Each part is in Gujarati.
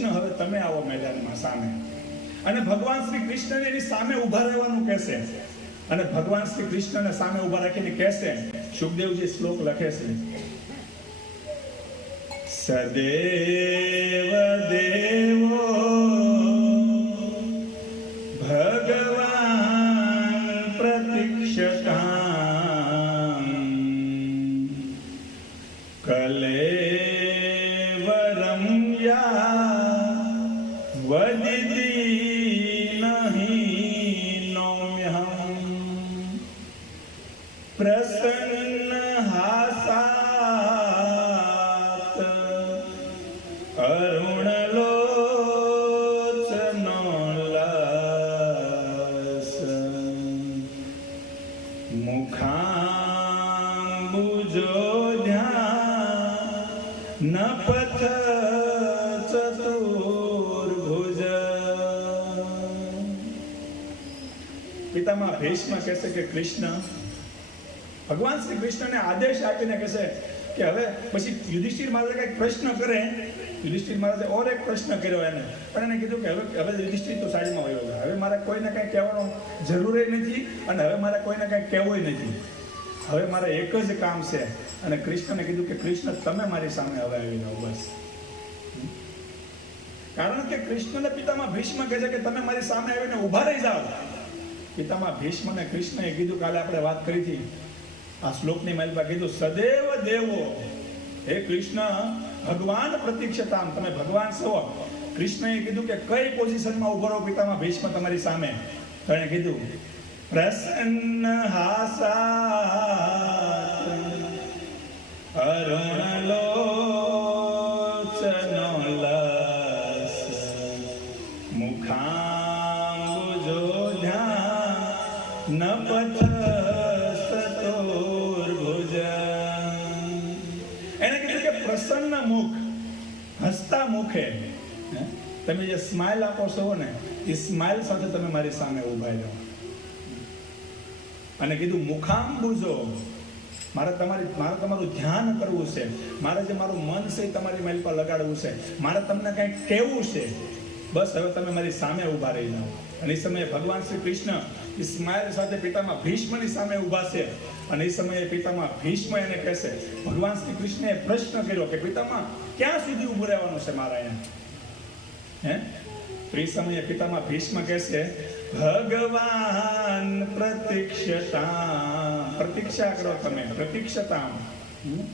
કૃષ્ણ હવે તમે આવો મેદાનમાં સામે. અને ભગવાન શ્રી કૃષ્ણને એની સામે ઊભા રહેવાનું કહેશે. અને ભગવાન શ્રી કૃષ્ણને સામે ઊભા રાખીને કહેશે, સુખદેવજી શ્લોક લખે છે, સદેવ દેવો ભગવાન પ્રતીક્ષતામ કલેવરમ યા વદિતિ નહીં નૌમ્યહમ પ્રસન્ન હાસાત અરુણલોચનોલ્લાસ મુખાંબુજોધ્યા નપથ ચતુર્ભુજ. પિતામહ ભીષ્મ કહેશે કે કૃષ્ણ, ભગવાન શ્રી કૃષ્ણને આદેશ આપીને કહેશે કે હવે પછી યુધિષ્ઠિર મહારાજે કંઈક પ્રશ્ન કરે. યુધિષ્ઠિર મહારાજે ઓર એક પ્રશ્ન કર્યો એને, પણ એને કીધું કે હવે યુધિષ્ઠિર તો સાઈડમાં વયો ગયો, હવે મારે કોઈને કંઈ કહેવાનો જરૂર નથી અને હવે મારે કોઈને કંઈ કહેવું નથી, હવે મારે એક જ કામ છે. અને કૃષ્ણને કીધું કે કૃષ્ણ તમે મારી સામે હવે આવી જાઓ બસ. કારણ કે કૃષ્ણને પિતામહ ભીષ્મ કહે છે કે તમે મારી સામે આવીને ઊભા રહી જાઓ. પિતામહ ભીષ્મને કૃષ્ણએ કીધું, કાલે આપણે વાત કરી હતી આ શ્લોકની માલિકા, કીધું સદેવ દેવો, હે કૃષ્ણ ભગવાન પ્રતીક્ષતામ, તમે ભગવાન છો. કૃષ્ણએ કીધું કે કઈ પોઝિશનમાં ઉભો રહો પિતામહ ભીષ્મ તમારી સામે? તો એણે કીધું પ્રસન્ન હાસાત અરુણલોચનોલ્લાસ મુખાંબુજોધ્યા નપથ ચતુર્ભુજ. એને કીધું કે પ્રસન્ન મુખ, હસતા મુખે તમે જે સ્માઇલ આપો છો ને, એ સ્માઇલ સાથે તમે મારી સામે ઊભા રહો. અને કીધું મુખાંબુજો, મારે તમારું ધ્યાન કરવું છે, મારે જે મારું મન છે એ તમારી મારી પર લગાડવું છે, મારે તમને કંઈક કહેવું છે, બસ હવે તમે મારી સામે ઊભા રહી જાઓ. અને એ સમયે ભગવાન શ્રી કૃષ્ણ ઇસ્માઇલ સાથે પિતામહ ભીષ્મની સામે ઊભા છે. અને એ સમયે પિતામહ ભીષ્મ એને કહેશે, ભગવાન શ્રી કૃષ્ણએ પ્રશ્ન કર્યો કે પિતામહ ક્યાં સુધી ઊભું રહેવાનું છે મારા અહીંયા? હે? તો એ સમયે પિતામહ ભીષ્મ કહેશે, ભગવાન પ્રતીક્ષતા, પ્રતીક્ષા કરો તમે, પ્રતીક્ષતા,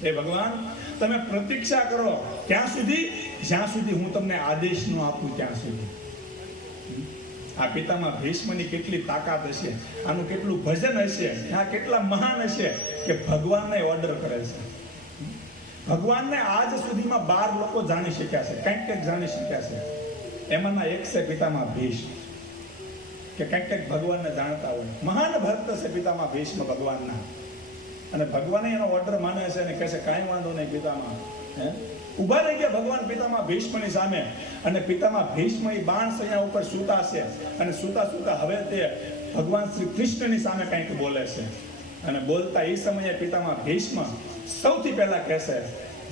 એ ભગવાન તમે પ્રતીક્ષા કરો. ક્યાં સુધી? જ્યાં સુધી હું તમને આદેશ ન આપું ત્યાં સુધી. આ પિતામહ ભીષ્મની કેટલી તાકાત હશે, આનું કેટલું ભજન હશે, આ કેટલા મહાન હશે કે ભગવાનને ઓર્ડર કરે છે. ભગવાનને આજ સુધીમાં 12 લોકો જાણી શક્યા છે, કંઈક જાણી શક્યા છે. એમાંના એક છે પિતામહ ભીષ્મ, કે કંઈક ભગવાનને જાણતા હોય. મહાન ભક્ત છે પિતામહ ભીષ્મ ભગવાનના. અને ભગવાને એનો ઓર્ડર માને છે અને કહે છે કાંઈ વાંધો નહીં પિતામહ. ઊભા રહી ગયા ભગવાન પિતામહ ભીષ્મની સામે. અને પિતામહ ભીષ્મ એ બાણશૈયા ઉપર સૂતા છે. અને સૂતા સૂતા હવે તે ભગવાન શ્રી કૃષ્ણની સામે કંઈક બોલે છે. અને બોલતા એ સમયે પિતામહ ભીષ્મ સૌથી પહેલા કહેશે,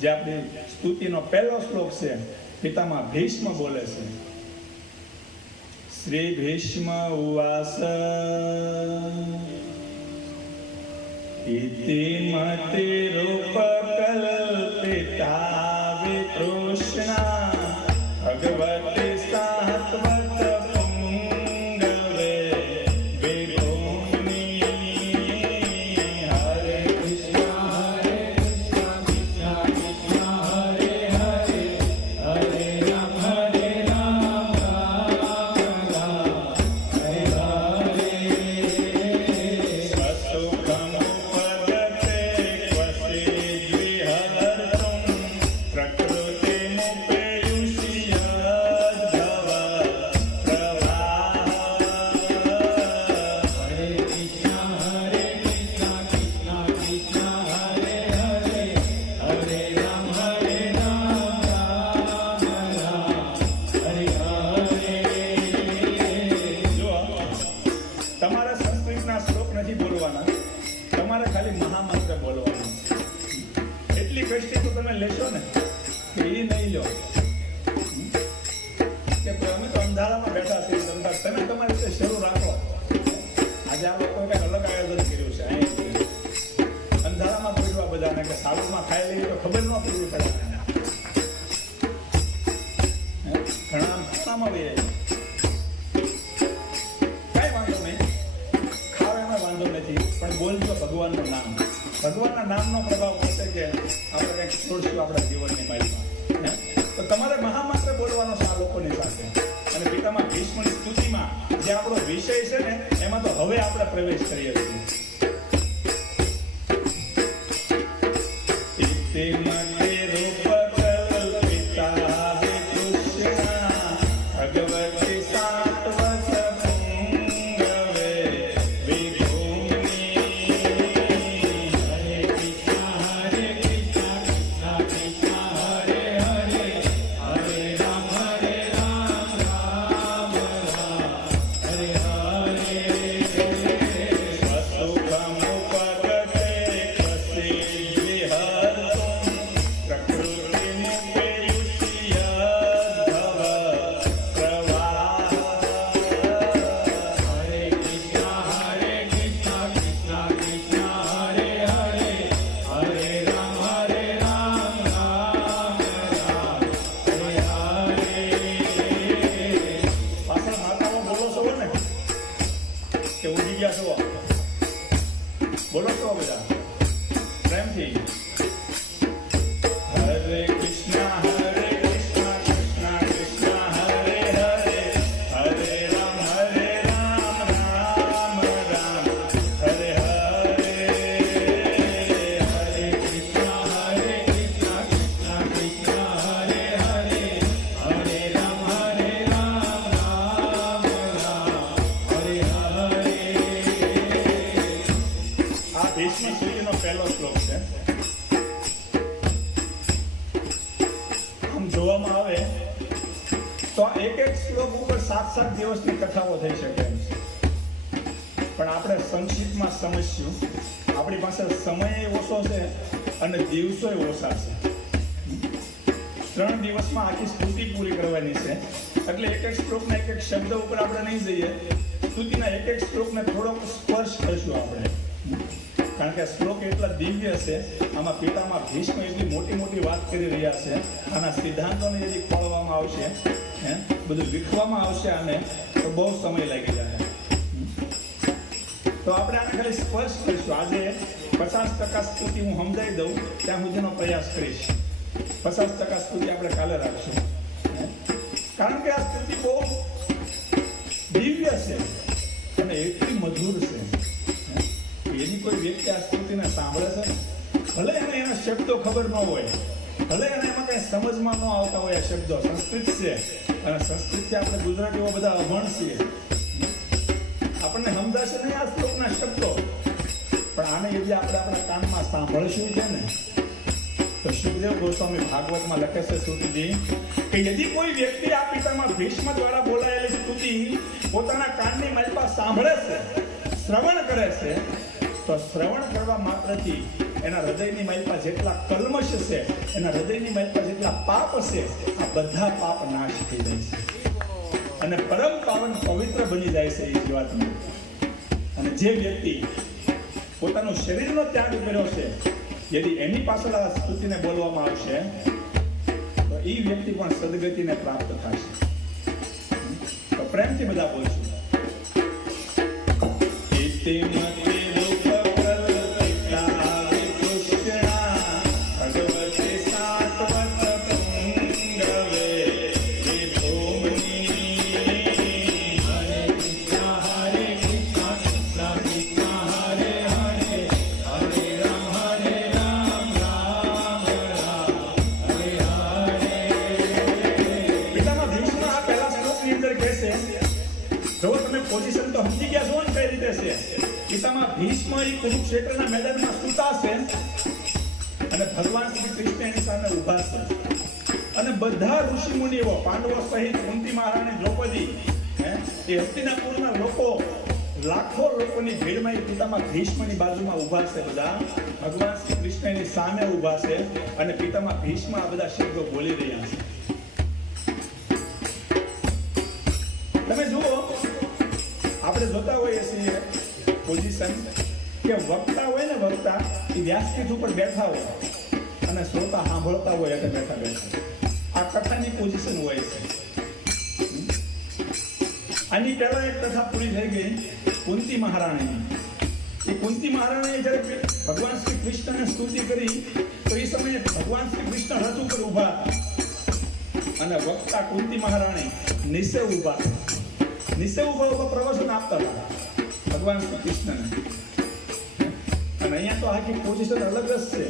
જે આપણી સ્તુતિનો પહેલો શ્લોક છે, પિતામહ ભીષ્મ બોલે છે, શ્રી ભીષ્મ ઉવાસ ઇતિ મતિ રૂપકલ્પિતા વિતૃષ્ણા ભગવતી સાત્વત પુંગવે વિભૂમિ. હરે કૃષ્ણ કૃષ્ણ કૃષ્ણ હરે હરે, હરે રામ રામ રામ હરે હરે. સ્વસુખમ પદતે ક્વચિદ્વિહરતુમ પ્રકૃતિમુપેયુષ્યદ્ભવ પ્રવાહ. હરે કૃષ્ણ કૃષ્ણ કૃષ્ણ હરે હરે, હરે રામ રામ હરે હરે. જો તમારે સંસ્કૃતના શ્લોક નથી બોલવાના, તમારે ખાલી મહામંત્ર બોલવાનો. એટલી કષ્ટી તો તમે લેશો ને કે એ નહીં લો. ખબર ન પડવી પડે. ઘણા ભાષામાં વહી જાય. કઈ વાંધો નહીં, ખાવ એમાં વાંધો નથી, પણ બોલજો ભગવાનનું નામ. ભગવાનના નામનો પ્રભાવ થશે કે આપણે કંઈક છોડશું આપણા જીવનની માલિકમાં. તો તમારે મહામંત્ર બોલવાનો છે આ લોકોની સાથે. અને પિતામાં ભીષ્મની સ્તુતિમાં જે આપણો વિષય છે ને, એમાં તો હવે આપણે પ્રવેશ કરીએ છીએ. બોલો છો બધા પ્રેમથી. હરે કૃષ્ણ કૃષ્ણ કૃષ્ણ હરે હરે, હરે રામ રામ રામ હરે હરે. હરે કૃષ્ણ કૃષ્ણ કૃષ્ણ હરે હરે, હરે રામ રામ હરે હરે. આ ભીષ્મ સ્તુતિનો પહેલો શ્લોક છે. આમ જોવામાં આવે તો એક એક શ્લોક ઉપર 7-7 દિવસની કથાઓ થઈ શકે એમ છે, પણ આપણે સંક્ષિપ્તમાં સમજશું. આપણી પાસે સમય ઓછો છે અને દિવસો ઓછા છે. 3 દિવસમાં આખી સ્તુતિ પૂરી કરવાની છે, એટલે એક એક શ્લોકના એક એક શબ્દ ઉપર આપણે નહીં જઈએ. સ્તુતિના એક એક શ્લોકને થોડોક સ્પર્શ કરશું આપણે, કારણ કે શ્લોક એટલા દિવ્ય છે. આમાં પિતામાં ભીષ્મ એટલી મોટી મોટી વાત કરી રહ્યા છે. આના સિદ્ધાંતોને यदि ખોળવામાં આવશે, બધું વિખવામાં આવશે આને, તો બહુ સમય લાગી જાય. તો આપણે આને ખાલી સ્પર્શ કરીશું. આજે 50% સ્તુતિ હું સમજાવી દઉં ત્યાં સુધીનો પ્રયાસ કરીશ. 50% સ્તુતિ આપણે કાલે રાખશું, કારણ કે આ સ્તુતિ બહુ દિવ્ય છે અને એટલી મધુર છે. એની કોઈ વ્યક્તિ આ સ્તુતિને સાંભળે છે, ભલે એને એના શબ્દો ખબર ન હોય, ભલે એને એમાં કઈ સમજમાં ન આવતા હોય. આ શબ્દો સંસ્કૃત છે અને સંસ્કૃતથી આપણે ગુજરાતીઓ બધા અભણ છીએ, આપણને સમજાશે નહીં આ શ્લોકના શબ્દો. પણ આને यदि આપણે આપણા કાનમાં સાંભળશું છે ને, તો સુખદેવ ગોસ્વામી ભાગવતમાં લખે છે સ્તુતિજી કે यदि કોઈ વ્યક્તિ આ પિતામાં ભીષ્મ દ્વારા બોલાયેલી સ્તુતિ પોતાના કાનની માલિપા સાંભળે છે, શ્રવણ કરે છે, તો શ્રવણ કરવા માત્રથી એના હૃદયની માલિપા જેટલા કલ્મશ છે, એના હૃદયની માલિપા જેટલા પાપ છે, આ બધા પાપ નાશ થઈ જાય છે અને પરમ પાવન પવિત્ર બની જાય છે એ જીવાત્મા. અને જે વ્યક્તિ પોતાનું શરીરનો ત્યાગ કર્યો છે, यदि એની પાછળ આ સ્તુતિને બોલવામાં આવશે, તો એ વ્યક્તિ પણ સદગતિને પ્રાપ્ત થશે. તો પ્રેમથી બધા બોલશું. પોઝિશન તો સમજી ગયા છો ને કઈ રીતે છે. પિતામાં ભીષ્મ એ કુરુક્ષેત્રના મેદાનમાં સૂતા છે અને ભગવાન શ્રી કૃષ્ણ એની સામે ઊભા છે અને બધા ઋષિ મુનિઓ પાંડવો સહિત કુંતી મહારાણી દ્રૌપદી એ હસ્તિનાપુરના લોકો લાખો લોકોની ભીડમાં એ પિતામાં ભીષ્મની બાજુમાં ઊભા છે. બધા ભગવાન શ્રી કૃષ્ણની સામે ઊભા છે અને પિતામાં ભીષ્મ આ બધા શબ્દો બોલી રહ્યા છે. તમે જુઓ, આપણે જોતા હોઈએ છીએ પોઝિશન કે વક્તા હોય ને, વક્તા એ વ્યાસપીઠ ઉપર બેઠા હોય અને અને શ્રોતા સાંભળતા હોય એટલે બેઠા બેઠા આ કથાની પોઝિશન હોય છે. આની પહેલા એક કથા પૂરી થઈ ગઈ કુંતી મહારાણીની. એ કુંતી મહારાણીએ જ્યારે ભગવાન શ્રી કૃષ્ણને સ્તુતિ કરી તો એ સમયે ભગવાન શ્રી કૃષ્ણ રથ ઉપર ઊભા અને વક્તા કુંતી મહારાણી નીચે ઊભા પ્રવચન આપતા હતા ભગવાન શ્રી કૃષ્ણને. અને અહીંયા તો આખી પોઝિશન અલગ જ છે.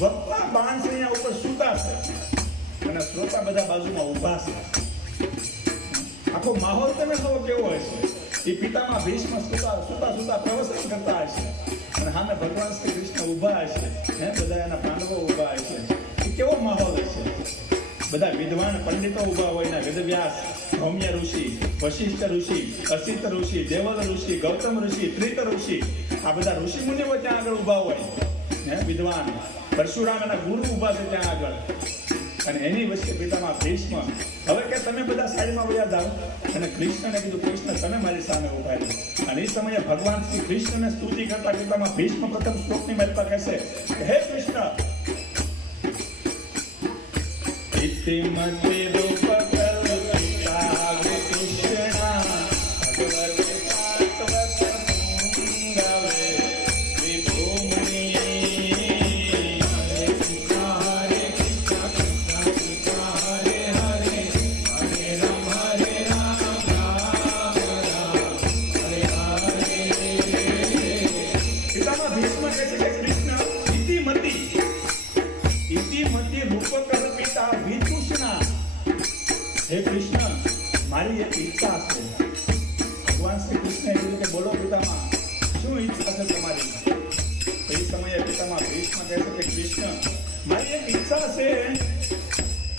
વક્તા બાંસ અહીંયા ઉપર સૂતા છે અને શ્રોતા બધા બાજુમાં ઊભા છે. આખો માહોલ તમે જોવો કેવો હશે. એ પિતામાં ભીષ્મ સુતા પ્રવચન કરતા હશે અને સામે ભગવાન શ્રી કૃષ્ણ ઊભા હશે. બધા એના પાંડવો ઊભા હશે. એ કેવો માહોલ હશે. બધા વિદ્વાન પંડિતો ઊભા હોય ને વેદવ્યાસ, સૌમ્ય ઋષિ, વશિષ્ઠ ઋષિ, અસિત ઋષિ, દેવલ ઋષિ, ગૌતમ ઋષિ, ત્રિત ઋષિ, આ બધા ઋષિ મુનિઓ ત્યાં આગળ ઊભા હોય. વિદ્વાન પરશુરામ એના ગુરુ ઊભા છે ત્યાં આગળ. અને એની વચ્ચે પિતામાં ભીષ્મ. હવે કે તમે બધા સાઈડમાં વયા જાઓ. અને કૃષ્ણને કીધું કૃષ્ણ તમે મારી સામે ઊભા રહો. અને એ સમયે ભગવાન શ્રી કૃષ્ણને સ્તુતિ કરતા પિતામાં ભીષ્મ પ્રથમ શ્લોકની મારી પર કહેશે કે હે કૃષ્ણ ઇતિમતે રૂપકલ્પિતા વિકૃષ્ણા ભગવતે સાત્વતપુંગવે વિભૂમની હરે પિતામાં ભીષ્મ કહે છે કે કૃષ્ણ ઇતિમતિ રૂપકલ્પિતા વિકૃષ્ણા. હે કૃષ્ણ મારી એક ઈચ્છા છે. ભગવાન શ્રી કૃષ્ણએ કીધું કે બોલો પિતામાં શું ઈચ્છા છે તમારી? એ સમયે પિતામાં ભીષ્મ કહે છે કે કૃષ્ણ મારી એક ઈચ્છા છે.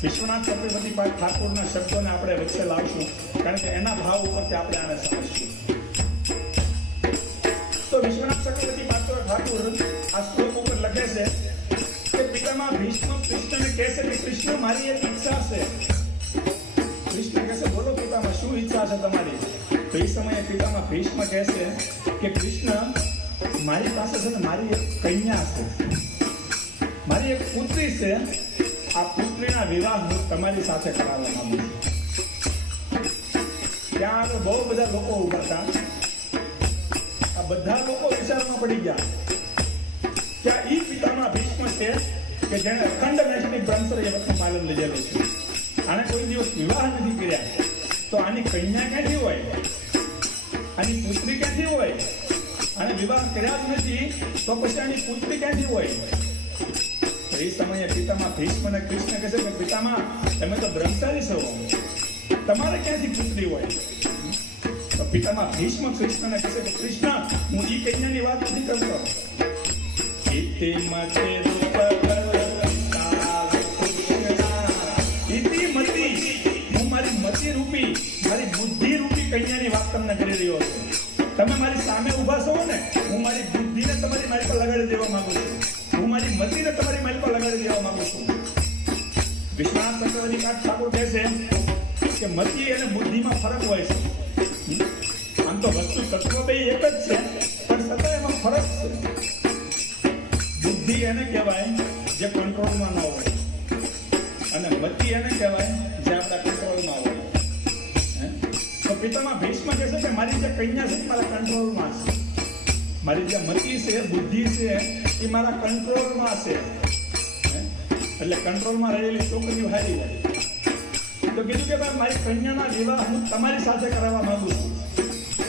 વિશ્વનાથ ચક્રવર્તી ઠાકોરના શબ્દોને આપણે વચ્ચે લાવશું કારણ કે એના ભાવ ઉપરથી આપણે આને સમજશું. તો વિશ્વનાથ ચક્રવર્તી ઠાકોર આ શ્લોક ઉપર લખે છે કે પિતામાં ભીષ્મ કૃષ્ણને કહે છે કે કૃષ્ણ મારી એક ઈચ્છા છે. કૃષ્ણ કહે છે બોલો પિતામાં શું ઈચ્છા છે તમારી? તો એ સમયે પિતામાં ભીષ્મ કહે છે કે કૃષ્ણ મારી પાસે છે ને મારી એક કન્યા છે, મારી એક પુત્રી છે. આ પુત્રીના વિવાહ હું તમારી સાથે કરાવવા માંગુ છું. ત્યાં આગળ બહુ બધા લોકો ઉભા હતા. આ બધા લોકો વિચારમાં પડી ગયા કે આ ઈ પિતામાં ભીષ્મ છે કે જેણે અખંડ વૈષ્ણવ બ્રહ્મચર્યનું પાલન લીધેલું છે. આને કોઈ દિવસ વિવાહ નથી કર્યા તો આની કન્યા ક્યાંથી હોય? આની પુત્રી ક્યાંથી હોય? આને વિવાહ કર્યા જ નથી તો પછી આની પુત્રી ક્યાંથી હોય? એ સમયે પિતામાં ભીષ્મને કૃષ્ણ કહે છે કે પિતામાં તમે તો બ્રહ્મચારી છો, તમારે ક્યાંથી પુત્રી હોય? તો પિતામાં ભીષ્મ કૃષ્ણને કહે છે કે કૃષ્ણ હું ઈ કન્યાની વાત નથી કરતો. ઇતિમતે રૂપકલ્પિતા વિકૃષ્ણા. ઇતિમતિ હું મારી મતિ રૂપી મારી બુદ્ધિ રૂપી કન્યાની વાત તમને કરી રહ્યો છું. તમે મારી સામે ઊભા છો ને, હું મારી બુદ્ધિને તમારી મારી પર લગાડી દેવા માંગુ છું. હું મારી મતિને તમારી મારી પર લગાડી દેવા માંગુ છું. વિશ્વનાથ ચક્રવર્તી ઠાકોર કહે છે કે મતિ અને બુદ્ધિમાં ફરક હોય છે. આમ તો વસ્તુ તત્વ બે એક જ છે પણ છતાં એમાં ફરક છે. બુદ્ધિ એને કહેવાય જે કંટ્રોલમાં ન હોય અને મતિ એને કહેવાય જે આપણા કંટ્રોલમાં હોય. તો પિતામાં ભીષ્મ કહે છે કે મારી જે કન્યા છે મારા કંટ્રોલમાં છે. મારી જે મતિ છે બુદ્ધિ છે એ મારા કંટ્રોલમાં છે. એટલે કંટ્રોલમાં રહેલી છોકરીઓ હારી જાય. તો કીધું કે ભાઈ મારી કન્યાના વિવાહ હું તમારી સાથે કરાવવા માંગુ છું.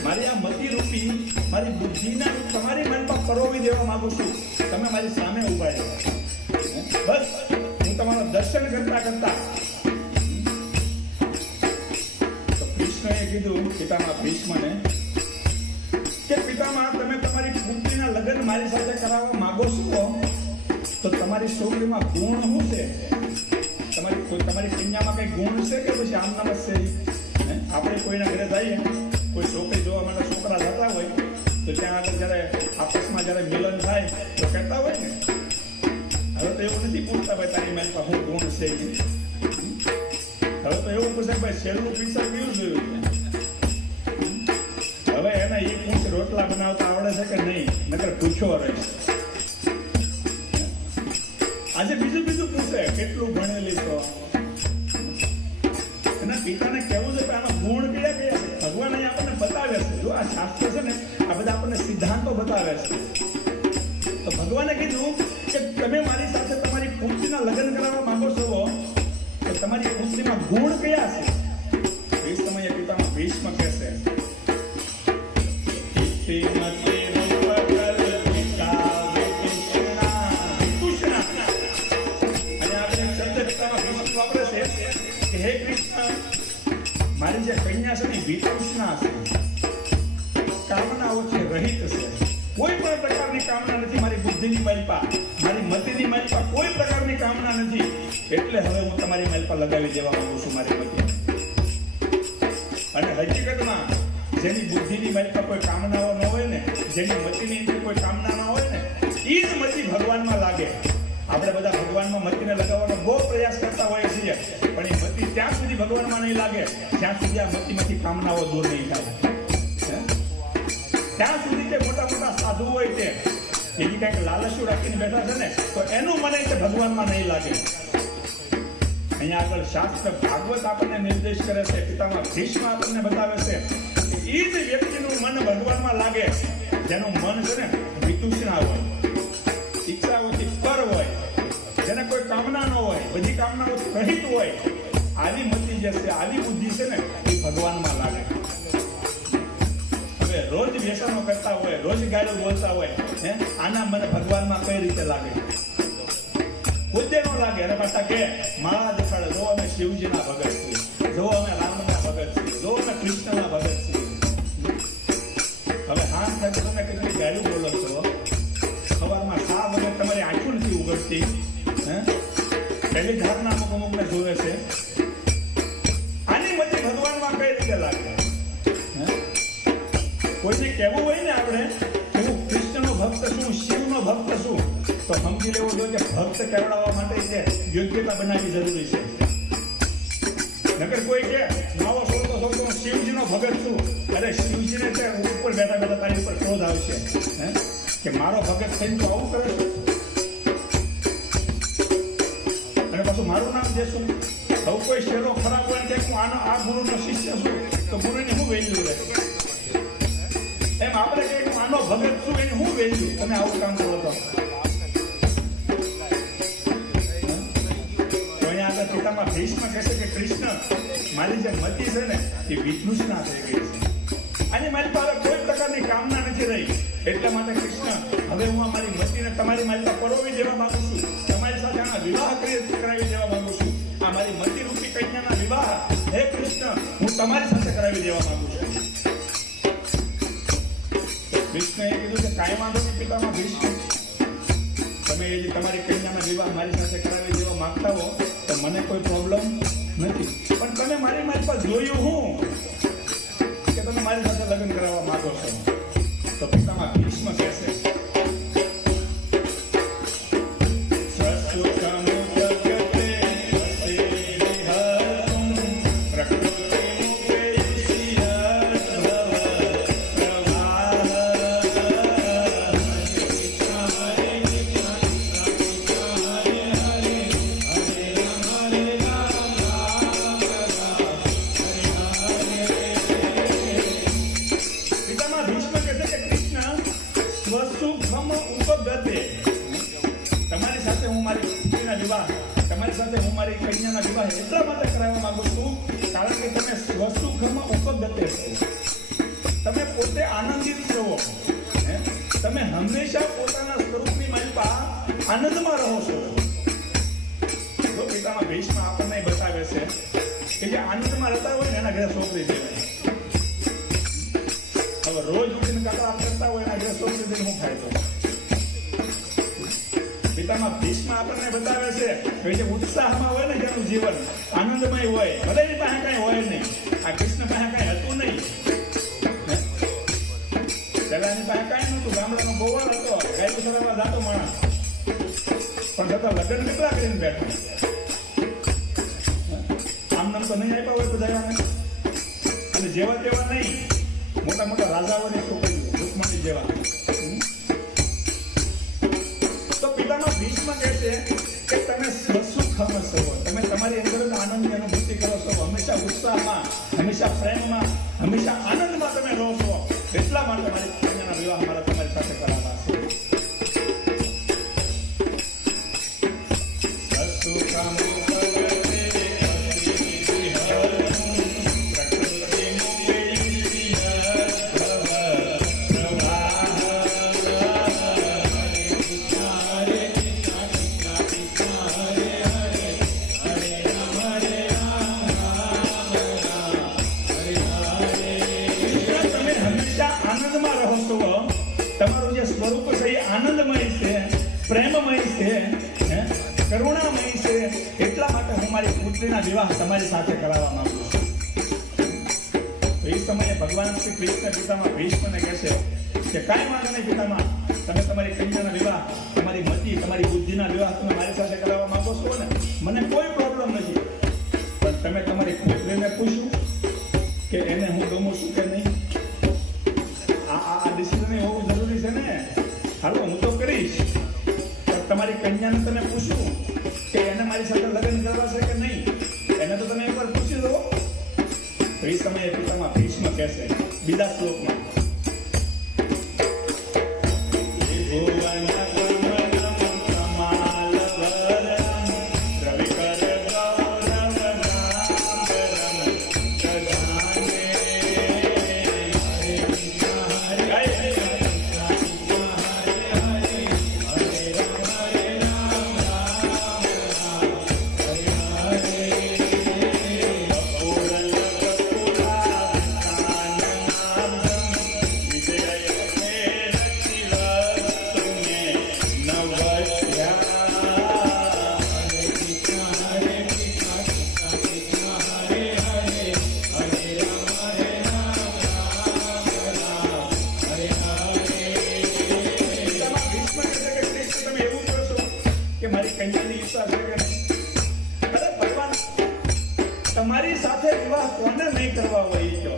મારી આ મતિ રૂપી મારી બુદ્ધિને તમારી મન પર પરોવી દેવા માંગુ છું. તમે મારી સામે ઊભા રહો. બસ હું તમારું દર્શન કરતા કરતા. તો કૃષ્ણએ કીધું પિતામાં ભીષ્મને કે પિતામાં તમે તમારી પુત્રીના લગ્ન મારી સાથે કરાવવા માંગો છો તો તમારી છોકરીમાં ગુણ શું છે? તમારી કન્યામાં કઈ ગુણ છે કે પછી આમ નામ જ છે? આપણે કોઈના ઘરે જઈએ, કોઈ છોકરી જોવા માટે છોકરા જતા હોય તો ત્યાં આગળ જ્યારે આપસમાં જ્યારે મિલન થાય તો કહેતા હોય ને, હવે તો એવું નથી પૂછતા ભાઈ તારી મારી પાસે શું ગુણ છે. હવે તો એવું પૂછે ભાઈ છેલ્લું પિક્ચર કેવું જોયું? હવે એના એક પૂછ રોટલા બનાવતા આવડે છે કે નહીં, નકર પૂછો રહીશ. આજે બીજું પૂછે કેટલું ભણેલી તો એના પિતાને કેવું છે કે આમાં ગુણ કયા કયા છે ભગવાન અહીં આપણને બતાવે છે જો આ શાસ્ત્ર છે ને આ બધા આપણને સિદ્ધાંતો બતાવે છે તો ભગવાને કીધું કે તમે મારી સાથે તમારી પુત્રીના લગ્ન કરાવવા માંગો છો તો તમારી પુત્રીમાં ગુણ કયા છે એ સમયે પિતામાં ભીષ્મ કહેશે હે કૃષ્ણ મારી જે કન્યા છે ને વિતૃષ્ણા છે કામનાઓથી રહિત છે કોઈ પણ પ્રકારની કામના નથી મારી બુદ્ધિની માલિપા મારી મતિની માલિપા કોઈ પ્રકારની કામના નથી એટલે હવે હું તમારી માલિપા લગાવી દેવા માંગુ છું મારી મતિ અને હકીકતમાં જેની બુદ્ધિની માલિપા કોઈ કામનાઓ ન હોય ને જેની મતિની અંદર કોઈ કામના ન હોય ને એ જ મતિ ભગવાનમાં લાગે આપણે બધા ભગવાનમાં મતિને લગાવવાનો બહુ પ્રયાસ કરતા હોઈએ છીએ પણ એ મતિ ત્યાં સુધી ભગવાનમાં નહીં લાગે જ્યાં સુધી આ મતિમાંથી કામનાઓ દૂર નહીં થાય ત્યાં સુધી કે મોટા મોટા સાધુ હોય તે એની કંઈક લાલચું રાખીને બેઠા છે ને તો એનું મને કે ભગવાનમાં નહીં લાગે અહીંયા આગળ શાસ્ત્ર ભાગવત આપણને નિર્દેશ કરે છે પિતામાં ભીષ્મ આપણને બતાવે છે કે એ જ વ્યક્તિનું મન ભગવાનમાં લાગે જેનું મન છે ને વિતૃષ્ણા હોય ઈચ્છાઓથી પર હોય જેને કોઈ કામના ન હોય બધી કામનાઓથી રહિત હોય આવી મતિ જે છે આવી બુદ્ધિ છે ને એ ભગવાનમાં લાગે હવે રોજ વ્યસનો કરતા હોય રોજ ગાળો બોલતા હોય આના મને ભગવાનમાં કઈ રીતે લાગે પોતે ન લાગે અને પાછા કે માળા દેખાડે જો અમે શિવજીના ભગત છીએ જો અમે રામના ભગત છીએ જો અમે કૃષ્ણના ભગત છીએ હવે હાથ થાય તમે કેટલી ગાળો બોલો છો સવારમાં સા વગર તમારી આંખો નથી ઉગડતી પહેલી ધારના અમુકને જોવે છે આની મતે ભગવાનમાં કઈ રીતે લાગે કોઈને કહેવું હોય ને આપણે કે હું કૃષ્ણનો ભક્ત છું શિવનો ભક્ત છું તો સમજી લેવું જોઈએ કે ભક્ત કહેવડાવવા માટે જે યોગ્યતા બનાવવી જરૂરી છે નકર કોઈ કે નવો સોળતો હું શિવજીનો ભગત છું અરે શિવજીને તે ઉપર બેઠા બેઠા તારી ઉપર ક્રોધ આવશે કે મારો ભગત થઈને તો આવું કરે છે અને પાછું મારું નામ દેશું હવે કોઈ શેરો ખરાબ હોય કે હું આ ગુરુનો શિષ્ય છું તો ગુરુની હું વેલ્યુ રહે એમ આપણે કહીએ હું આનો ભગત છું એની હું વેલ્યુ તમે આવું કામ કરો તો અહીંયા આગળ પિતામાં ભીષ્મ કહેશે કે કૃષ્ણ મારી જે મતિ છે ને એ વિતૃષ્ણા થઈ ગઈ છે અને મારી પાસે કોઈ પ્રકારની કામના નથી રહી એટલા માટે કૃષ્ણ હવે હું મારી મતિને તમારી મારી પાસે પરોવી દેવા માંગુ છું તમારી સાથે આના વિવાહ કરાવી દેવા માંગુ છું આ મારી મતિ રૂપી કન્યાના વિવાહ હે કૃષ્ણ હું તમારી સાથે કરાવી દેવા માંગુ છું કૃષ્ણએ કીધું કે કાંઈ વાંધો નહીં પિતામાં ભીષ્મ તમે એ જે તમારી કન્યાના વિવાહ મારી સાથે કરાવી દેવા માંગતા હો તો મને કોઈ પ્રોબ્લેમ નથી પણ તમે મારી પાસે જોયું હું કે તમે મારી સાથે લગ્ન કરાવવા માંગો છો તો પિતામાં ભીષ્મ કહેશે તમારી સાથે હું મારી પુત્રીના વિવાહ તમારી સાથે હું મારી કન્યાના વિવાહ એટલા માટે કરાવવા માંગુ છું કારણ કે તમે સ્વસુખમાં ઉપગતે છો તમે પોતે આનંદિત છો તમે હંમેશા પોતાના સ્વરૂપની માલિપા આનંદમાં રહો છો જો પિતામાં ભીષ્મ આપણને બતાવે છે કે જે આનંદમાં રહેતા હોય ને એના ઘરે છોકરી દેવાય હવે રોજ ઉઠીને કકડાટ કરતા હોય એના ઘરે છોકરી દઈને હું ફાયદો પિતામાં ભીષ્મ આપણને બતાવે છે કે જે ઉત્સાહમાં હોય ને જેનું જીવન આનંદમય હોય ભલે એની પાસે કઈ હોય નહીં આ કૃષ્ણ પાસે કઈ હતું નહીં પેલા એની પાસે કઈ નતું ગામડાનો ગોવાળ હતો ગાયુ ચરાવવા જાતો માણસ પણ છતાં લગ્ન કેટલા કરીને બેઠા આમ નામ તો નહીં આપ્યા હોય બધા અને જેવા તેવા નહીં મોટા મોટા રાજાઓની છોકરીઓ રૂકમણી જેવા ભીષ્મ કહે છે કે તમે સ્વસુખમ છો, તમે તમારી અંદર જ આનંદની અનુભૂતિ કરો છો, હંમેશા ઉત્સાહમાં, હંમેશા પ્રેમમાં, હંમેશા આનંદમાં તમે રહો છો. એટલા માટે મારી કન્યાના વિવાહ મારા તમારી સાથે કરાવવા છે. તમારું જે સ્વરૂપ છે એ આનંદમય છે, પ્રેમમય છે, કરુણામય છે. એટલા માટે હું મારી પુત્રીના વિવાહ તમારી સાથે કરાવવા માંગુ છું. તો એ સમયે ભગવાન શ્રી કૃષ્ણ પિતામાં ભીષ્મને કહેશે કે કાંઈ વાંધો નહીં પિતામાં, તમે તમારી કન્યાના વિવાહ, તમારી મતિ, તમારી બુદ્ધિના વિવાહ તમે મારી સાથે કરાવવા માંગો છો ને, મને કોઈ પ્રોબ્લેમ નથી. પણ તમે તમારી પુત્રીને પૂછ્યું કે એને હું ગમું છું કે નહીં? આ ડિસિઝન હોવું જરૂરી છે ને. હાલો હું તો કરીશ, પણ તમારી કન્યાને તમે પૂછ્યું કે એને મારી સાથે લગ્ન કરવા છે કે નહીં? એને તો તમે એકવાર પૂછી લો. તો એ સમયે પિતામાં ભીષ્મ કહેશે બીજા શ્લોકમાં, તમારી સાથે વિવાહ કોને નહીં કરવા હોય તો?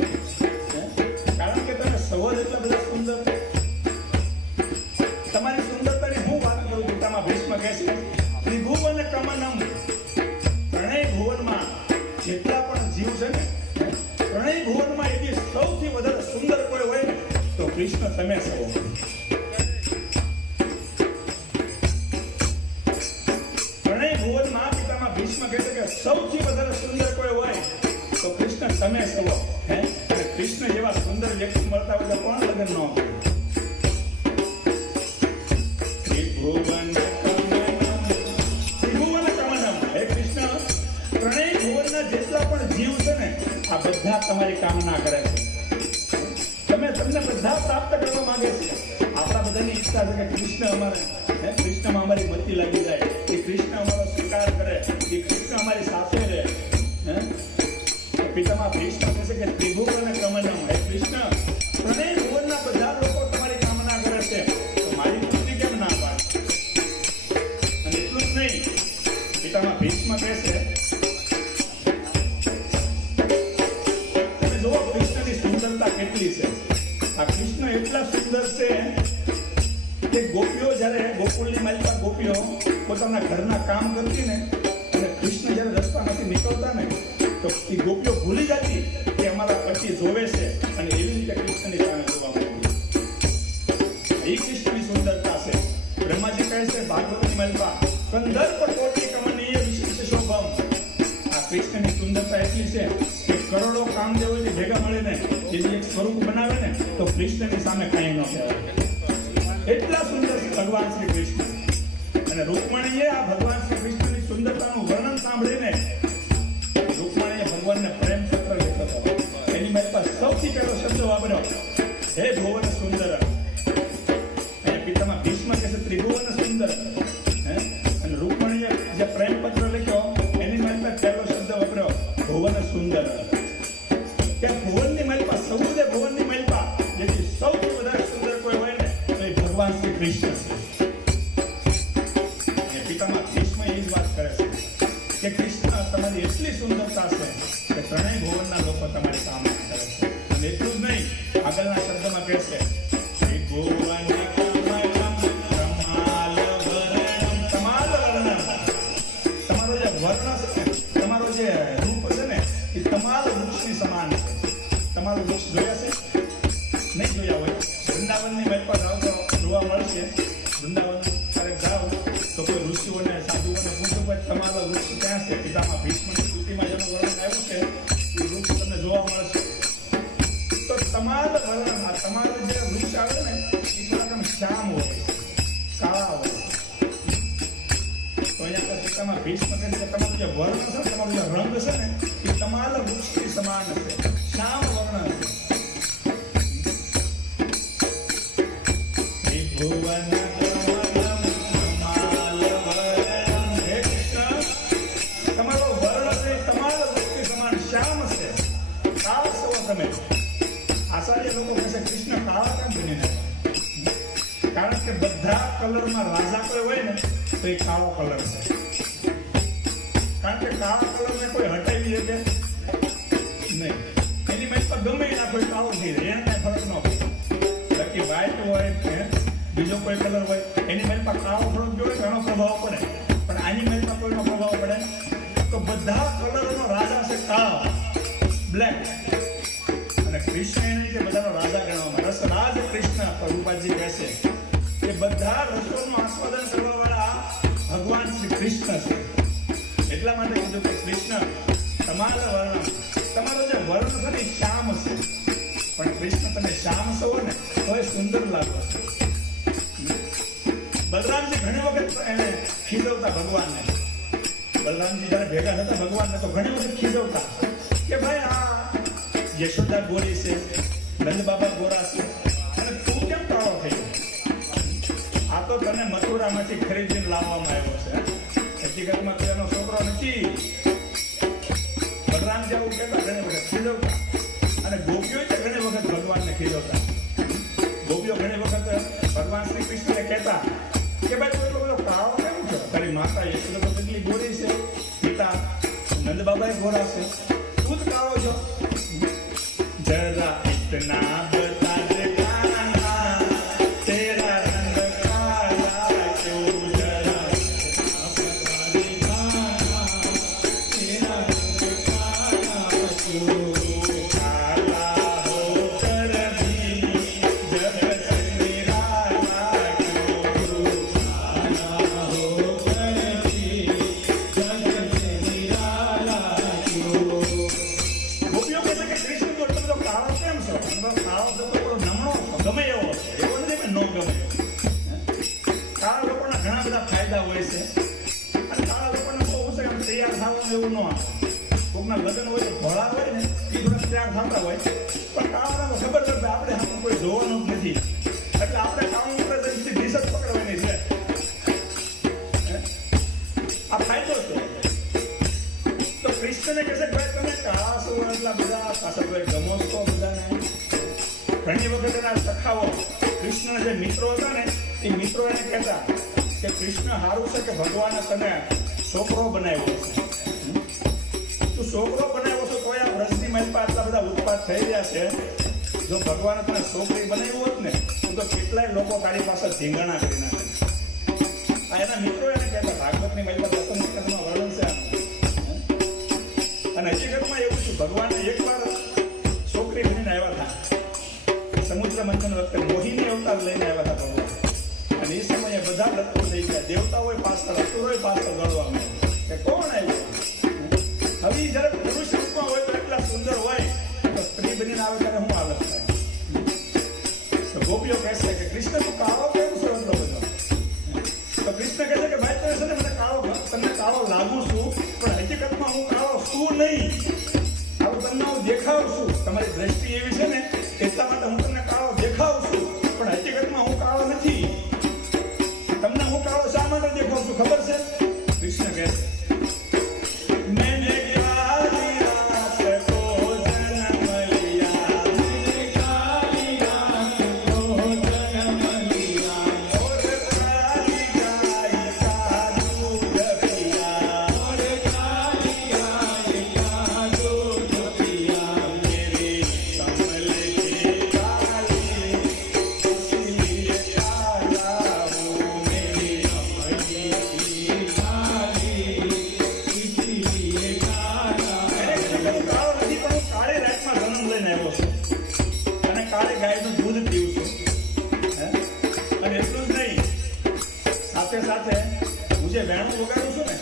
કારણ કે તમે સૌ જ એટલા બધા સુંદર. તમારી સુંદરતાની હું વાત કરું. પિતામાં ભીષ્મ કહે છે ત્રિભુવન કમનમ, ત્રણેય ભુવનમાં જેટલા પણ જીવ છે ને, ત્રણેય ભુવનમાં એથી સૌથી વધારે સુંદર કોઈ હોય તો કૃષ્ણ તમે છો. ત્રણેય ભુવનમાં પિતામાં ભીષ્મ કહે છે કે સૌથી વધારે સુંદર કોઈ હોય તો કૃષ્ણ તમે છો. કૃષ્ણ જેવા સુંદર વ્યક્તિ મળતા હોય તો કોણ લગ્ન ન કરે? ત્રિભુવન કમનમ, હે કૃષ્ણ, ત્રણેય ભુવનના જેટલા પણ જીવ છે ને, આ બધા તમારી કામના કરે છે. તમને બધા પ્રાપ્ત કરવા માંગે છે. આપણા બધાની ઈચ્છા છે કે કૃષ્ણ અમારે, કૃષ્ણમાં અમારી મતિ લાગી જાય, એ કૃષ્ણ અમારો સ્વીકાર કરે, એ કૃષ્ણ અમારી સાથે રહે. પિતામાં ભીષ્મ કહે છે કે ત્રિભુવન કમનમ, હે કૃષ્ણ, ત્રણેય ભુવનના બધા લોકો તમારી કામના કરે છે, તો મારી પુત્રી કેમ ના પાડે? અને એટલું જ નહીં, પિતામાં ભીષ્મ કહે છે તમે જુઓ કૃષ્ણની સુંદરતા કેટલી છે. આ કૃષ્ણ એટલા સુંદર છે કે ગોપીઓ જ્યારે ગોકુળની માલિકા ગોપીઓ પોતાના ઘરના કામ કરતી ને, અને કૃષ્ણ જ્યારે રસ્તામાંથી નીકળતા ને, તો એ ગોપીઓ ભૂલી જતી કે અમારા પતિ જોવે છે, અને એવી રીતે કૃષ્ણની સામે જોવા માંગી. એ કૃષ્ણની સુંદરતા છે. બ્રહ્માજી કહે છે ભાગવતની માલિકા કંદર્પ કોટી કમનીય વિશેષ શોભમ. આ કૃષ્ણની સુંદરતા એટલી છે કે કરોડો કામદેવોથી ભેગા મળીને એનું એક સ્વરૂપ બનાવે ને, તો કૃષ્ણની સામે કાંઈ ન કહેવાય. એટલા સુંદર ભગવાન શ્રી કૃષ્ણ. અને રૂકમણીએ આ ભગવાન શ્રી કૃષ્ણની સુંદરતાનું વર્ણન સાંભળીને રૂકમણીએ ભગવાનને પ્રેમ પત્ર લખ્યો હતો. એની મારી પાસે સૌથી પહેલો શબ્દ વાપર્યો, હે ભુવન સુંદર. અને પિતામાં ભીષ્મ કહે છે ત્રિભુવન સુંદર. અને રૂકમણીએ જે પ્રેમ પત્ર લખ્યો એની મારી પાસે પહેલો શબ્દ વાપર્યો, ભુવન સુંદર. કે ભુવનની મારી પાસે, સૌદે ભુવનની મારી પાસે જેથી સૌથી વધારે સુંદર કોઈ હોય ને, તો એ ભગવાન શ્રી કૃષ્ણ છે. પિતામાં ભીષ્મ એ જ વાત કરે છે કે કૃષ્ણ તમારી એટલી સુંદરતા છે કે ત્રણેય ભુવનના લોકો તમારી કામના કરે છે. અને એટલું જ નહીં, આગળના શબ્દમાં કહે છે ત્રિભુવન કમલમ કમાલ વર્ણમ, કમાલ વર્ણમ. વૃક્ષની સમાન છે. તમારું વૃક્ષ જોયા છે? નહીં જોયા હોય. વૃંદાવનની મહેલ પર જાઓ તો જોવા મળશે. વૃંદાવન ક્યારેક જાઓ તો કોઈ ઋષિઓને સાધુઓને પૂછો કે તમારો વૃક્ષ ક્યાં છે? પિતામાં ભીષ્મની સ્તુતિમાં જેનું વર્ણન આવ્યું છે એ વૃક્ષ તમને જોવા મળશે. તો તમારા વર્ણન, તમારું જે વૃક્ષ આવે ને એ થોડાક શ્યામ હોય છે, કાળા હોય છે. તો અહીંયા પિતામાં ભીષ્મ કહે છે કે તમારું જે વર્ણ છે, તમારું જે રંગ છે ને એ તમારા વૃક્ષની સમાન છે, શ્યામ વર્ણ છે. ભુવન તમારો વર્ણ છે તમારા વૃક્ષની સમાન શ્યામ છે, કાળ છો તમે. આચાર્ય લોકો કહે છે કૃષ્ણ કાળા કેમ બનીને? કારણ કે બધા કલરમાં રાજા કોઈ હોય ને તો એ કાળો કલર છે. કારણ કે કાળા કલરને કોઈ હટાવી શકે નહીં. એની મેચ પર ગમે એના કોઈ કાળો થઈ જાય, એને કઈ ફરક ન પડે. બાકી વ્હાઈટ હોય કે બીજો કોઈ કલર હોય એની મેચ પર કાળો થોડોક જોડે ઘણો પ્રભાવ પડે, પણ આની મેચ પર કોઈનો પ્રભાવ પડે. તો બધા કલરનો રાજા છે કાળો, બ્લેક. અને કૃષ્ણ એને જે બધાનો રાજા ગણવામાં, રસરાજ કૃષ્ણ પ્રભુપાદજી કહે છે કે બધા રસોનું આસ્વાદન કરવા વાળા ભગવાન શ્રી કૃષ્ણ છે. એટલા માટે કીધું કે કૃષ્ણ તમારા વર્ણ, તમારો જે વર્ણ છે ને શ્યામ છે, પણ કૃષ્ણ તમે શ્યામ છો ને તો એ સુંદર લાગો છો. બલરામજી ઘણી વખત એને ખીજવતા ભગવાનને. બલરામજી જયારે ભેગા થતા ભગવાનને તો ઘણી વખત ખીજવતા કે ભાઈ આ યશોદા ગોરી છે, નંદ બાબા ગોરા છે, અને તું કેમ કાળો થયો? આ તો તને મથુરામાંથી ખરીદીને લાવવામાં આવ્યો છે, હકીકતમાં તો એનો છોકરો નથી. બલરામજી આવું કહેતા, ઘણી વખત ખીજવતા. અને ગોપીઓ ઘણી વખત ભગવાનને ખીજવતા. ગોપીઓ ઘણી વખત ભગવાન શ્રી કૃષ્ણને કહેતા કે ભાઈ તું એટલો બધો કાળો કેમ છો? તારી માતા યશોદા તો કેટલી ગોરી છે, પિતા નંદ બાબા ગોરા છે, તું જ કાળો છો. જરા ઇતના બતા દે કાના તેરા રંગ કાલા ક્યો, જરા બતા દે કાના તેરા રંગ કાલા ક્યો, કાલા હો કર भी जगत निराला क्यों, काला हो कर भी जगत निराला क्यों. ગોપીઓ કહે છે કે કૃષ્ણ તો એટલો બધો કાળો કેમ છો? કાળો તો થોડો નમણો ગમે એવો છે, એવો નથી કે ન ગમે એવો. કાળા લોકોના ઘણા બધા ફાયદા હોય છે, અને કાળા લોકોને બહુ છે કે તૈયાર થવાનું એવું ન આવે. કોકના લગ્ન હોય તો ભોળા હોય ને એ થોડા તૈયાર થતા હોય, પણ કાળાને ખબર છે કે આપણે સામે કોઈ જોવાનું જ નથી, એટલે આપણે કાળું ઉપર જઈને ડીશર્ટ પકડવાની છે. આ ફાયદો છે. તો કૃષ્ણને કહે છે ભાઈ તમે કાળા છો એટલા બધા પાછા કોઈ ગમો છો બધાને. ઘણી વખત એના સખાઓ કૃષ્ણના જે મિત્રો હતા ને એ મિત્રો એને કહેતા કે કૃષ્ણ સારું છે કે ભગવાને તને છોકરો બનાવ્યો છે. તું છોકરો બનાવ્યો છો તો આ વ્રજની મહેલ પર આટલા બધા ઉત્પાદ થઈ રહ્યા છે. જો ભગવાને તને છોકરી બનાવ્યું હોત ને તો કેટલાય લોકો તારી પાસે ધીંગાણા કરી નાખે. આ એના મિત્રો એને કહેતા. ભાગવતની મહેલ પર દસમ વર્ણન છે. અને હકીકતમાં એવું છે ભગવાને એકવાર છોકરી બનીને આવ્યા હતા. સમુદ્ર મંથન વખતે મોહિની અવતાર લઈને આવ્યા હતા ભગવાન. અને એ સમયે બધા લટકો થઈ ગયા. દેવતાઓએ પાછળ, અસુરોએ પાછળ લડવા માંડ્યા કે કોણ આવ્યું. હવે જયારે પુરુષ રૂપમાં હોય તો એટલા સુંદર હોય તો સ્ત્રી બનીને આવે ત્યારે હું હાલત થાય. તો ગોપીઓ કહે છે કે કૃષ્ણ તું કાળો કેમ છો એટલો બધો? તો કૃષ્ણ કહે છે કે ભાઈ તો છે ને મને કાળો, તમને કાળો લાગુ છું, પણ હકીકતમાં હું કાળો છું નહીં. આવું તમને હું દેખાઉં છું. તમારી દ્રષ્ટિ એવી છે ને એટલા માટે હું તમને કાળો દેખાઉં છું, પણ હકીકતમાં હું કાળો નથી. તમને હું કાળો શા માટે દેખાઉં છું ખબર છે? કૃષ્ણ કહે છે લઈને આવ્યો છું અને કાળી ગાયનું દૂધ પીવું છું. અને એટલું જ નહીં, સાથે સાથે હું જે વેણું વગાડું છું ને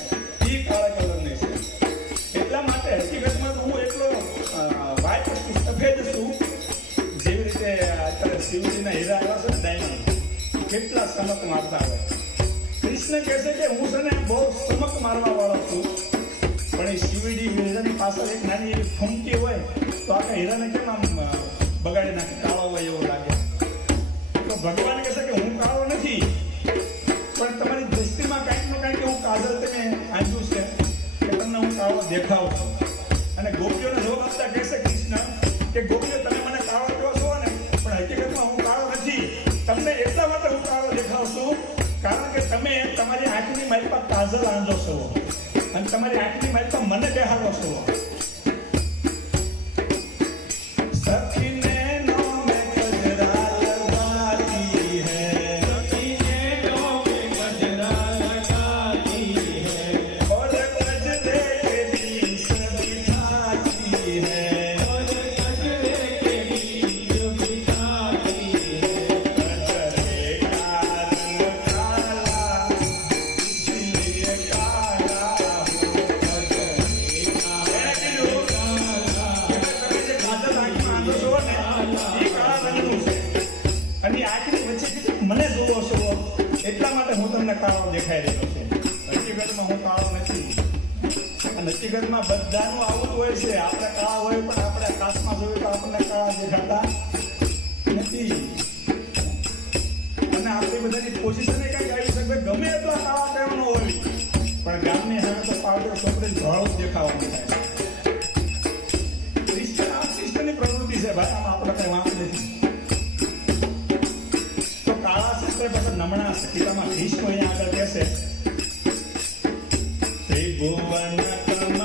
એ કાળા કલરની છે. એટલા માટે હકીકતમાં હું એટલો વ્હાઈટ છું, સફેદ છું. જેવી રીતે અત્યારે શિવજીના હીરા આવ્યા છે ને ડાયમંડ, કેટલા ચમક મારતા હોય. કૃષ્ણ કહે છે કે હું છે ને બહુ ચમક મારવા વાળો છું, પણ એ શિવડી હીરાની પાછળ એક નાની એવી ફમકી હોય તો આખા હીરાને કેમ આમ બગાડી નાખે, કાળો હોય એવું લાગે. તો ભગવાન કહે છે કે હું કાળો નથી, પણ તમારી દૃષ્ટિમાં કાંઈક નો કાંઈક એવું કાજલ તમે આંધ્યું છે કે તમને હું કાળો દેખાવ છું. અને ગોપીઓને જવાબ આપતા કહેશે કૃષ્ણ કે ગોપીઓ તમે મને કાળો કહો છો ને, પણ હકીકતમાં હું કાળો નથી. તમને એટલા માટે હું કાળો દેખાવ છું કારણ કે તમે તમારી આંખની મારી પર કાજલ આંધો છો અને તમારી આંખની મારી પર મને બેહાડો છો. મને જોવો છો એટલા માટે હું તમને કાળો દેખાઈ રહ્યો છે. હકીકતમાં હું કાળો નથી. અને હકીકતમાં બધાનું આવું હોય છે. આપણે કાળા હોય પણ આપણે આકાશમાં જોઈએ તો આપણને કાળા દેખાતા નથી. અને આપણી બધાની પોઝિશન એ કઈ આવી શકે ગમે એટલા કાળા કેમ ન હોય, પણ ગામની સામે તો પાવડર ચોપડી ધોળું દેખાવાનું થાય. કૃષ્ણની પ્રવૃત્તિ છે ભાઈ, આમાં આપણે કઈ વાંક નથી. નમણા સખીતામાં ભીષ્મ અહીંયા આગળ કહેશે ત્રિભુવન કમલમ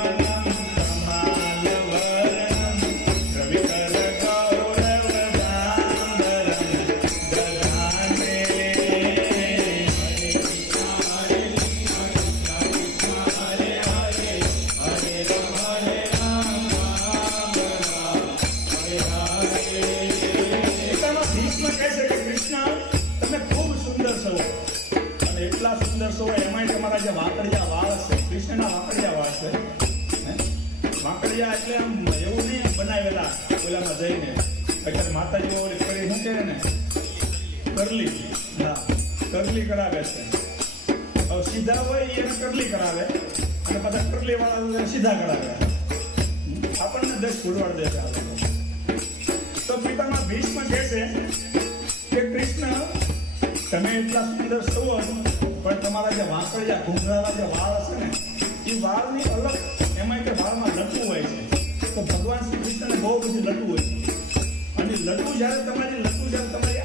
કમાલવરણમ રવિકર ગૌરવદાંબરમ દધાને ભીષ્મ કહેશે કે કૃષ્ણ તમે ખૂબ સુંદર છો અને એટલા સુંદર છો એમાંય તમારા જે વાંકડિયા વાળ છે, કૃષ્ણના વાંકડિયા વાળ છે. વાંકડિયા એટલે આમ એવું નહીં બનાવેલા ઓલામાં જઈને અત્યારે માતાજીઓ ઓલી કરી શું કહે ને કરલી, હા કરલી કરાવે છે. હવે સીધા હોય એને કરલી કરાવે અને બધા કરલી વાળા સીધા કરાવે. આપણને દસ ફૂલવાડ દે છે. તો પિતામાં ભીષ્મ કહે છે કે કૃષ્ણ તમે એટલા સુંદર છો પણ તમારા જે વાંકડિયા ઘૂંઘરાના જે વાળ હશે ને એ વાળની અલગ, એમાં કે વાળમાં લટવું હોય છે. તો ભગવાન શ્રી કૃષ્ણને બહુ બધી લટવું હોય છે. અને લટવું જ્યારે તમારી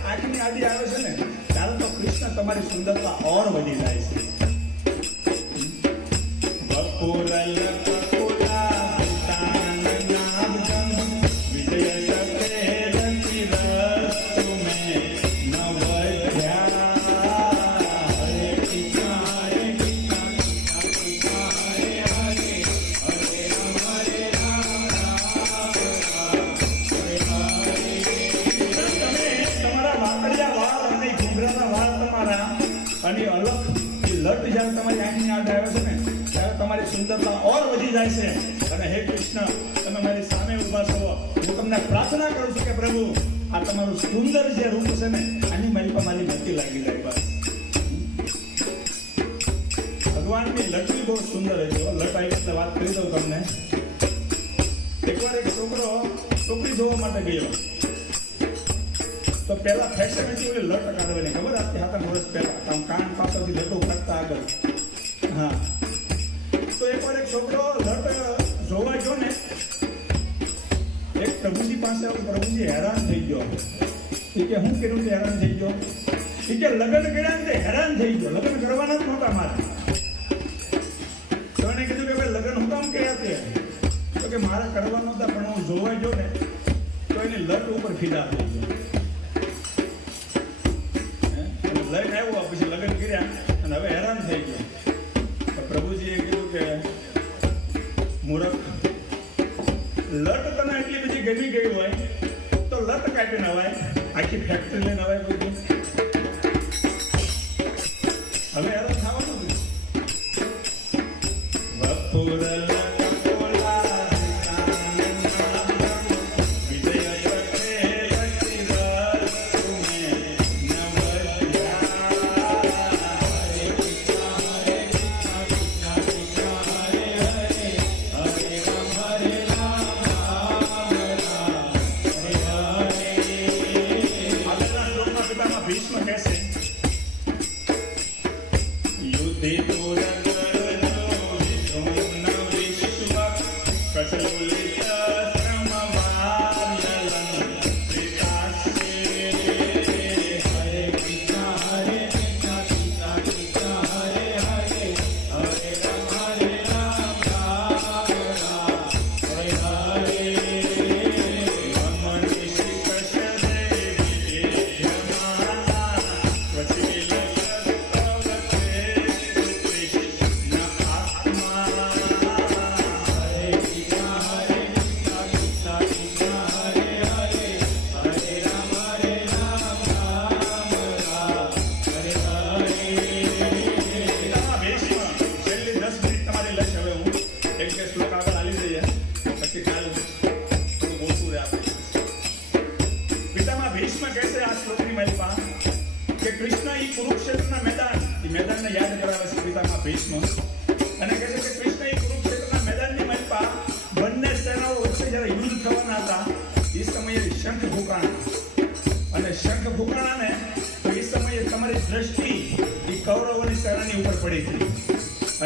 આંખની આડી આવે છે ને ત્યારે તો કૃષ્ણ તમારી સુંદરતા ઓર વધી જાય છે. અને અલગ લટ જ્યારે તમારી આંખની આડ આવે છે ને ત્યારે તમારી સુંદરતા ઓર વધી જાય છે. અને હે કૃષ્ણ તમે મારી સામે ઊભા છો, હું તમને પ્રાર્થના કરું છું કે પ્રભુ આ તમારું સુંદર જે રૂપ છે ને આની મારી પર મારી મતિ લાગી જાય. બસ ભગવાનની લટવી બહુ સુંદર હતી. લટ આવી એટલે વાત કરી દઉં તમને. એકવાર એક છોકરો છોકરી જોવા માટે ગયો તો પહેલા ફેશન હતી ઓલી લટ કાઢવાની, ખબર આજથી 7 વર્ષ પહેલા આમ કાન પાછળથી લટો કાઢતા આગળ. હા તો એકવાર એક છોકરો લટ જોવા ગયો ને એક પ્રભુજી પાસે, પ્રભુજી હેરાન થઈ ગયો. એ કે હું કર્યું કે હેરાન થઈ ગયો? એ કે લગ્ન કર્યા ને હેરાન થઈ ગયો, લગ્ન કરવાના જ નહોતા મારે. તો એને કીધું કે ભાઈ લગ્ન હું કામ કર્યા તે? તો કે મારે કરવા નહોતા પણ હું જોવા ગયો ને તો એની લટ ઉપર ફિદા થઈ ગયો. લઈને આવ્યો પછી લગ્ન કર્યા અને હવે હેરાન થઈ ગયો. પ્રભુજીએ કીધું કે મૂર્ખ, લટ તને એટલી બધી ગમી ગઈ હોય તો લત કાપી નવાય, આખી ફેક્ટરી લઈને નવાય કોઈ દિવસ? હવે હેરાન થવાનું જ.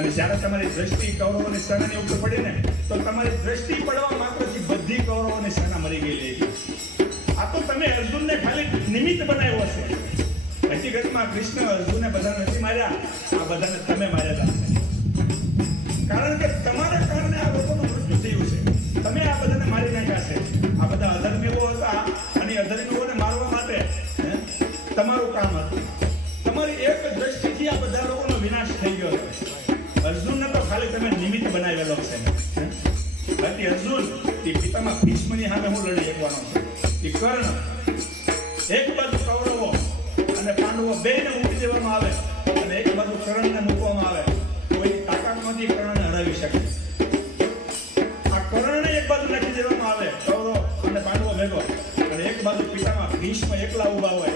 અને જ્યારે તમારી દ્રષ્ટિ કૌરવોની સેનાની ઉપર પડી ને તો તમારી દ્રષ્ટિ પડવા માત્રથી બધી કૌરવોની સેના મરી ગયેલી હતી. આ તો તમે અર્જુનને ખાલી નિમિત્ત બનાવ્યો છે. હકીકતમાં કૃષ્ણ અર્જુનને બધાને નથી માર્યા, આ બધાને તમે માર્યા હતા. કારણ કે તમારા કારણે આ લોકોનું મૃત્યુ થયું છે. તમે આ બધાને મારી નાખ્યા છે. આ બધા અધર્મીઓ હતા અને અધર્મીઓને મારવા માટે તમારું કામ હતું. તમારી એક દ્રષ્ટિથી આ બધા લોકોનો વિનાશ થઈ ગયો છે. અર્જુનને તો ખાલી તમે નિમિત્ત બનાવેલો છે. બાકી અર્જુન એ પિતામાં ભીષ્મની સામે હું લડી શકવાનો છું. એ કર્ણ એક બાજુ કૌરવો અને પાંડવો બેને મૂકી દેવામાં આવે અને એક બાજુ કર્ણને મૂકવામાં આવે, કોઈની તાકાતમાંથી કર્ણને હરાવી શકે. આ કર્ણને એક બાજુ નાખી દેવામાં આવે કૌરવ અને પાંડવો ભેગો, અને એક બાજુ પિતામાં ભીષ્મ એકલા ઊભા હોય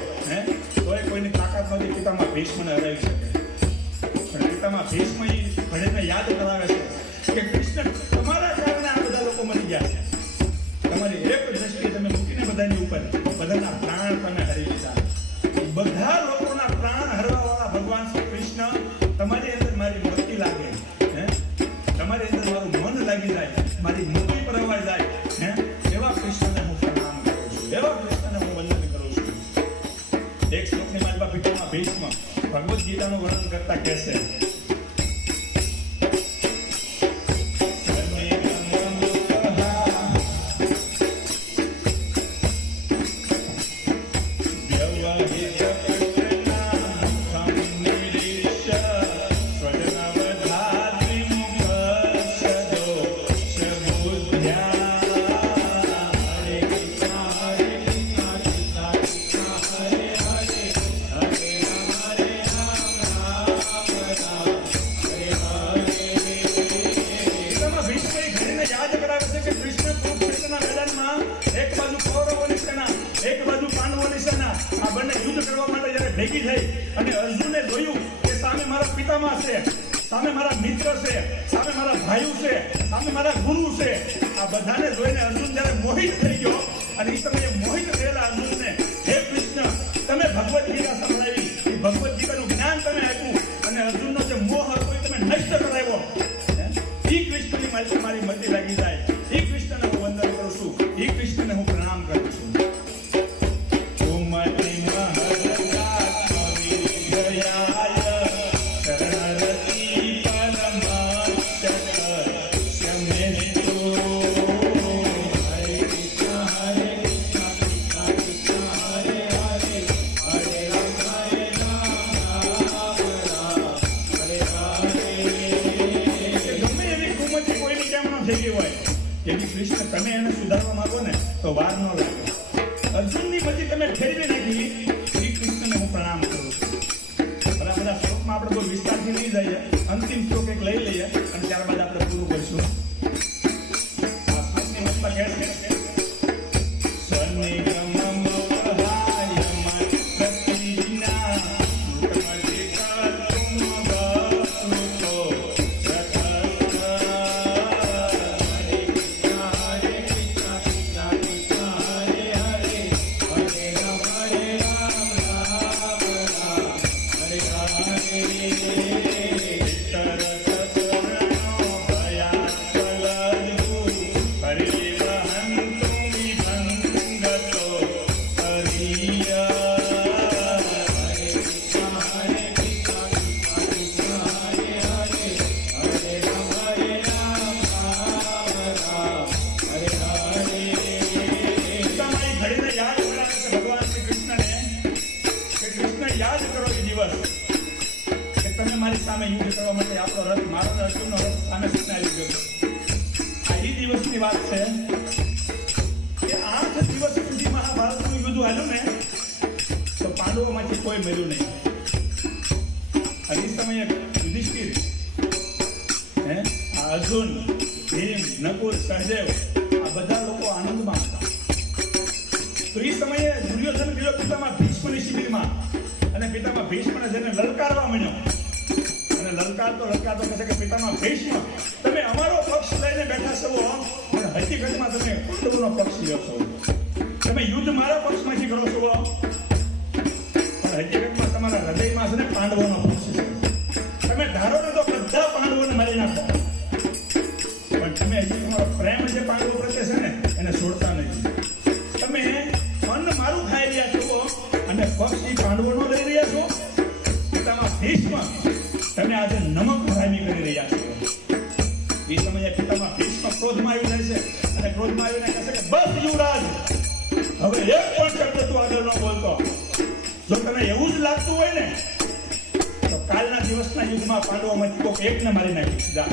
તોય કોઈની તાકાતમાંથી પિતામાં ભીષ્મને હરાવી શકે. પિતામાં ભીષ્મ ઘડીને યાદ કરાવે છે કે કૃષ્ણ તમારા કારણે આ બધા લોકો મરી ગયા છે. તમારી એક દ્રષ્ટિ તમે મૂકીને બધાની ઉપર બધાના પ્રાણ તમે હરી લીધા. બધા લોકોના પ્રાણ હરવાવાળા ભગવાન શ્રી કૃષ્ણ તમારી અંદર મારી મતિ લાગે, તમારી અંદર મારું મન લાગી જાય, મારી મુક્તિ પરવાઈ જાય, એવા કૃષ્ણને હું પ્રણામ કરું છું, એવા કૃષ્ણને હું વંદન કરું છું. એક શ્લોકની માલપા પિતામાં ભીષ્મ ભગવદ્ ગીતાનું વર્ણન કરતા કહેશે, ભેગી થઈ અને અર્જુને જોયું કે સામે મારા પિતામહ છે, સામે મારા મિત્ર છે, સામે મારા ભાઈઓ છે, સામે મારા ગુરુ છે. આ બધાને જોઈને અર્જુન જ્યારે મોહિત થઈ ગયો અને એ સમયે મોહિત થયેલા અર્જુનને હે કૃષ્ણ તમે ભગવદ્ ગીતા સંભળાવી, એ ભગવદ્ ગીતાનું જ્ઞાન તમે આપ્યું અને અર્જુનનો જે મોહ હતો એ તમે નષ્ટ કરાવ્યો. એ કૃષ્ણની મારી મતિ લાગી જાય. એ કૃષ્ણને હું વંદન કરું છું, એ કૃષ્ણને હું પ્રણામ કરું છું. વાર ન લાગે. અર્જુનની બધી તમે ફેરવી નાખી, શ્રી કૃષ્ણને હું પ્રણામ કરું છું. બધા શ્લોકમાં આપણે બહુ વિસ્તારથી નહીં જઈએ, અંતિમ શ્લોક એક લઈ લઈએ અને ત્યારબાદ આપણે પૂરું કરીશું. આ શ્લોકની મતલબ કહે છે સામે યુદ્ધ કરવા માટે આપણો રથ, મારો અર્જુનનો રથ સામે આવી ગયો. આ એ દિવસની વાત છે કે 8 દિવસ સુધી મહાભારતનું યુદ્ધ હાલ્યું ને તો પાંડવોમાંથી કોઈ મળ્યું નહીં. અને એ સમયે યુધિષ્ઠિર, અર્જુન, ભીમ, નકુલ, સહદેવ આ બધા લોકો આનંદમાં હતા. તો એ સમયે દુર્યોધન ગયો પિતામાં ભીષ્મની શિબિરમાં અને પિતામાં ભીષ્મને જેને લલકારવા માંડ્યો. લલકારતો કહે છે કે પિતામાં ભીષ્મ, તમે અમારો પક્ષ લઈને બેઠા છો પણ હકીકતમાં તમે પાંડવોનો પક્ષ લ્યો છો. તમે યુદ્ધ મારા પક્ષમાંથી કરો છો પણ હકીકતમાં તમારા હૃદયમાં છે ને પાંડવોનો પક્ષ છે. તમે ધારો ને તો બધા પાંડવોને મારી નાખો પણ તમે હજી તમારો પ્રેમ જે પાંડવો પ્રત્યે છે ને એને છોડતા નથી. તમે અન્ન મારું ખાઈ રહ્યા છો અને પક્ષ એ પાંડવોનો લઈ રહ્યા છો. પિતામાં ભીષ્મ, તમે આજે નમક હરામી કરી રહ્યા છો. એ સમયે પિતામાં ભીષ્મ ક્રોધમાં આવી જાય છે અને ક્રોધમાં આવીને કહે છે કે બસ યુવરાજ, હવે એક પણ શબ્દ તું આગળ ન બોલતો. જો તને એવું જ લાગતું હોય ને તો કાલના દિવસના યુદ્ધમાં પાંડવોમાંથી કોઈ એકને મારી નાખીશ જા.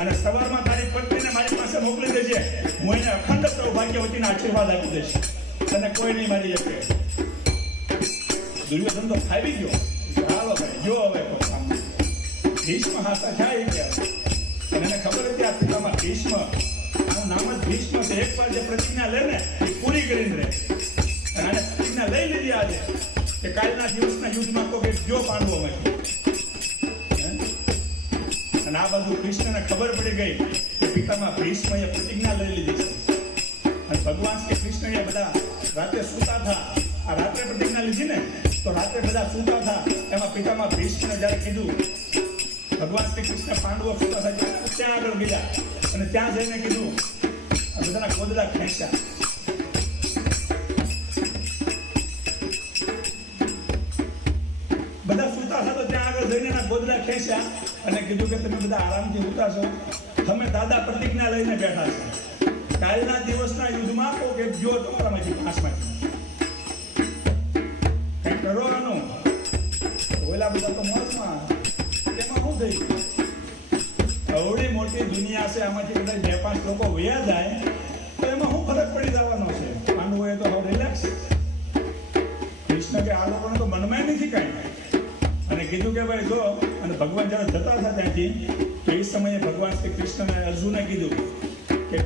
અને સવારમાં તારી પત્નીને મારી પાસે મોકલી દેજે, હું એને અખંડ સૌભાગ્યવતીના આશીર્વાદ આપી દઈશ, તને કોઈ નહીં મારી શકે. દુર્યોધન તો ખાવી ગયો. ચાલો ભાઈ જો હવે ભીષ્મ હાથા થાય ગયા અને એને ખબર હતી આ પિતામાં ભીષ્મ, આનું નામ જ ભીષ્મ છે. એકવાર જે પ્રતિજ્ઞા લે ને એ પૂરી કરીને રહે. અને આને પ્રતિજ્ઞા લઈ લીધી આજે કે કાલના દિવસના યુદ્ધમાં કોઈ જો પાંડવોમાંથી. અને આ બધું કૃષ્ણને ખબર પડી ગઈ કે પિતામાં ભીષ્મએ પ્રતિજ્ઞા લઈ લીધી છે. અને ભગવાન શ્રી કૃષ્ણ એ બધા રાતે સૂતા હતા. આ રાત્રે પ્રતિજ્ઞા લીધી ને તો રાત્રે બધા સૂતા હતા. એમાં પિતામાં ભીષ્મને જ્યારે કીધું, ભગવાન શ્રી કૃષ્ણ પાંડવો સૂતા હતા ત્યાં આગળ ગયા અને ત્યાં જઈને કીધું, બધાના ગોદડા ખેંચ્યા. બધા સૂતા હતા તો ત્યાં આગળ જઈને એના ગોદડા ખેંચ્યા અને કીધું કે તમે બધા આરામથી સૂતા છો, તમે દાદા પ્રતિજ્ઞા લઈને બેઠા છો. કાલના દિવસના યુદ્ધમાં કોઈ કે જો તમારામાંથી પાંચમાંથી કંઈક કરવાનું. ઓલા બધા તો મોજમાં, એમાં શું થઈ ગયું? અવળી મોટી દુનિયા છે, આમાંથી કદાચ 2-5 લોકો વયા જાય તો એમાં શું ફરક પડી જવાનો છે? પાંડવોએ તો હવે રિલેક્સ. કૃષ્ણ કે આ લોકોને તો મનમાં નથી કાંઈ. અને કીધું કે ભાઈ જો, અને ભગવાન જ્યારે જતા હતા ત્યાંથી તો એ સમયે ભગવાન શ્રી કૃષ્ણને અર્જુને કીધું કે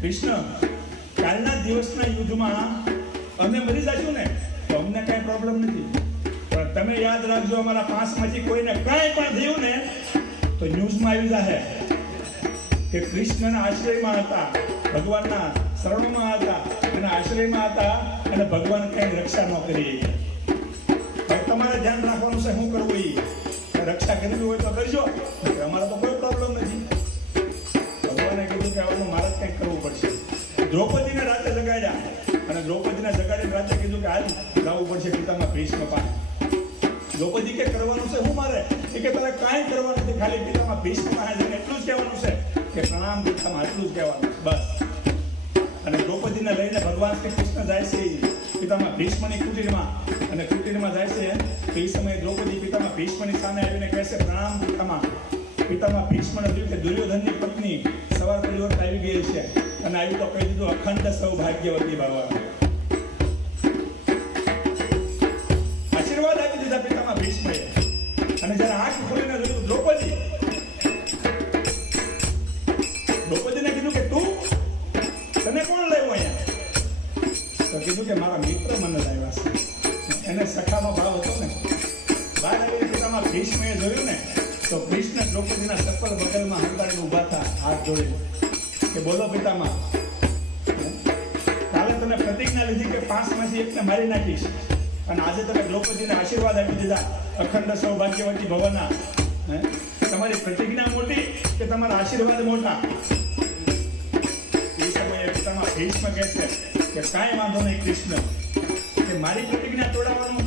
કૃષ્ણ, કાલના દિવસના યુદ્ધમાં અમે મરી જશું ને તો અમને કાંઈ પ્રોબ્લેમ નથી, પણ તમે યાદ રાખજો અમારા 5માંથી કોઈને કાંઈ પણ થયું ને તો ન્યૂઝમાં આવી જશે કે કૃષ્ણના આશ્રયમાં હતા, ભગવાનના શરણોમાં હતા, એના આશ્રયમાં હતા અને ભગવાન કંઈ રક્ષા ન કરી. તમારે ધ્યાન રાખવાનું છે શું કરવું. એ રક્ષા કરવી હોય તો કરજો, અમારે તો કોઈ પ્રોબ્લેમ નથી. ભગવાને કીધું કે હવે મારે કંઈક કરવું પડશે. દ્રૌપદીને રાતે જગાડ્યા અને દ્રૌપદીને જગાડીને રાતે કીધું કે હાલ જવું પડશે પિતામાં ભીષ્મ પાસે. દ્રૌપદી કે કરવાનું છે હું મારે? એ કે તારે કાંઈ કરવાનું નથી, ખાલી પિતામાં ભીષ્મ પાસે જઈને એટલું જ કહેવાનું છે કે પ્રણામ પિતામાં, આટલું જ કહેવાનું છે બસ. અને દ્રૌપદીને લઈને ભગવાન શ્રી કૃષ્ણ જાય છે પિતામાં ભીષ્મની કુટીરમાં, અને કુટીરમાં જાય છે તો એ સમયે દ્રૌપદી પિતામાં ભીષ્મની સામે આવીને કહે છે પ્રણામ પિતામાં. પિતામાં ભીષ્મને જોયું કે દુર્યોધનની પત્ની સવાર પરિવર્તન આવી ગઈ છે અને આવી તો કહી દીધું અખંડ સૌભાગ્યવતી બાબા. આશીર્વાદ આપી દીધા પિતામાં ભીષ્મએ. અને જ્યારે આંખ ખોલીને જોયું દ્રૌપદીને કીધું કે તું તને કોણ લાવ્યો અહીંયા? તો કીધું કે મારા મિત્ર મને લાવ્યા છે. એને સખામાં ભાવ હતો ને. બહાર આવીને પિતામાં ભીષ્મએ જોયું ને તો કૃષ્ણ દ્રૌપદીના ચપ્પલ બગલમાં હંકારીને ઊભા હતા હાથ જોડીને કે બોલો પિતામાં, કાલે તમે પ્રતિજ્ઞા લીધી કે 5માંથી એકને મારી નાખીશ અને આજે તમે દ્રૌપદીને આશીર્વાદ આપી દીધા અખંડ સૌભાગ્યવતી ભવના. તમારી પ્રતિજ્ઞા મોટી કે તમારા આશીર્વાદ મોટા? એ સમયે પિતામાં ભીષ્મ કહે છે કે કાંઈ વાંધો નહીં કૃષ્ણ, કે મારી પ્રતિજ્ઞા તોડાવવાનું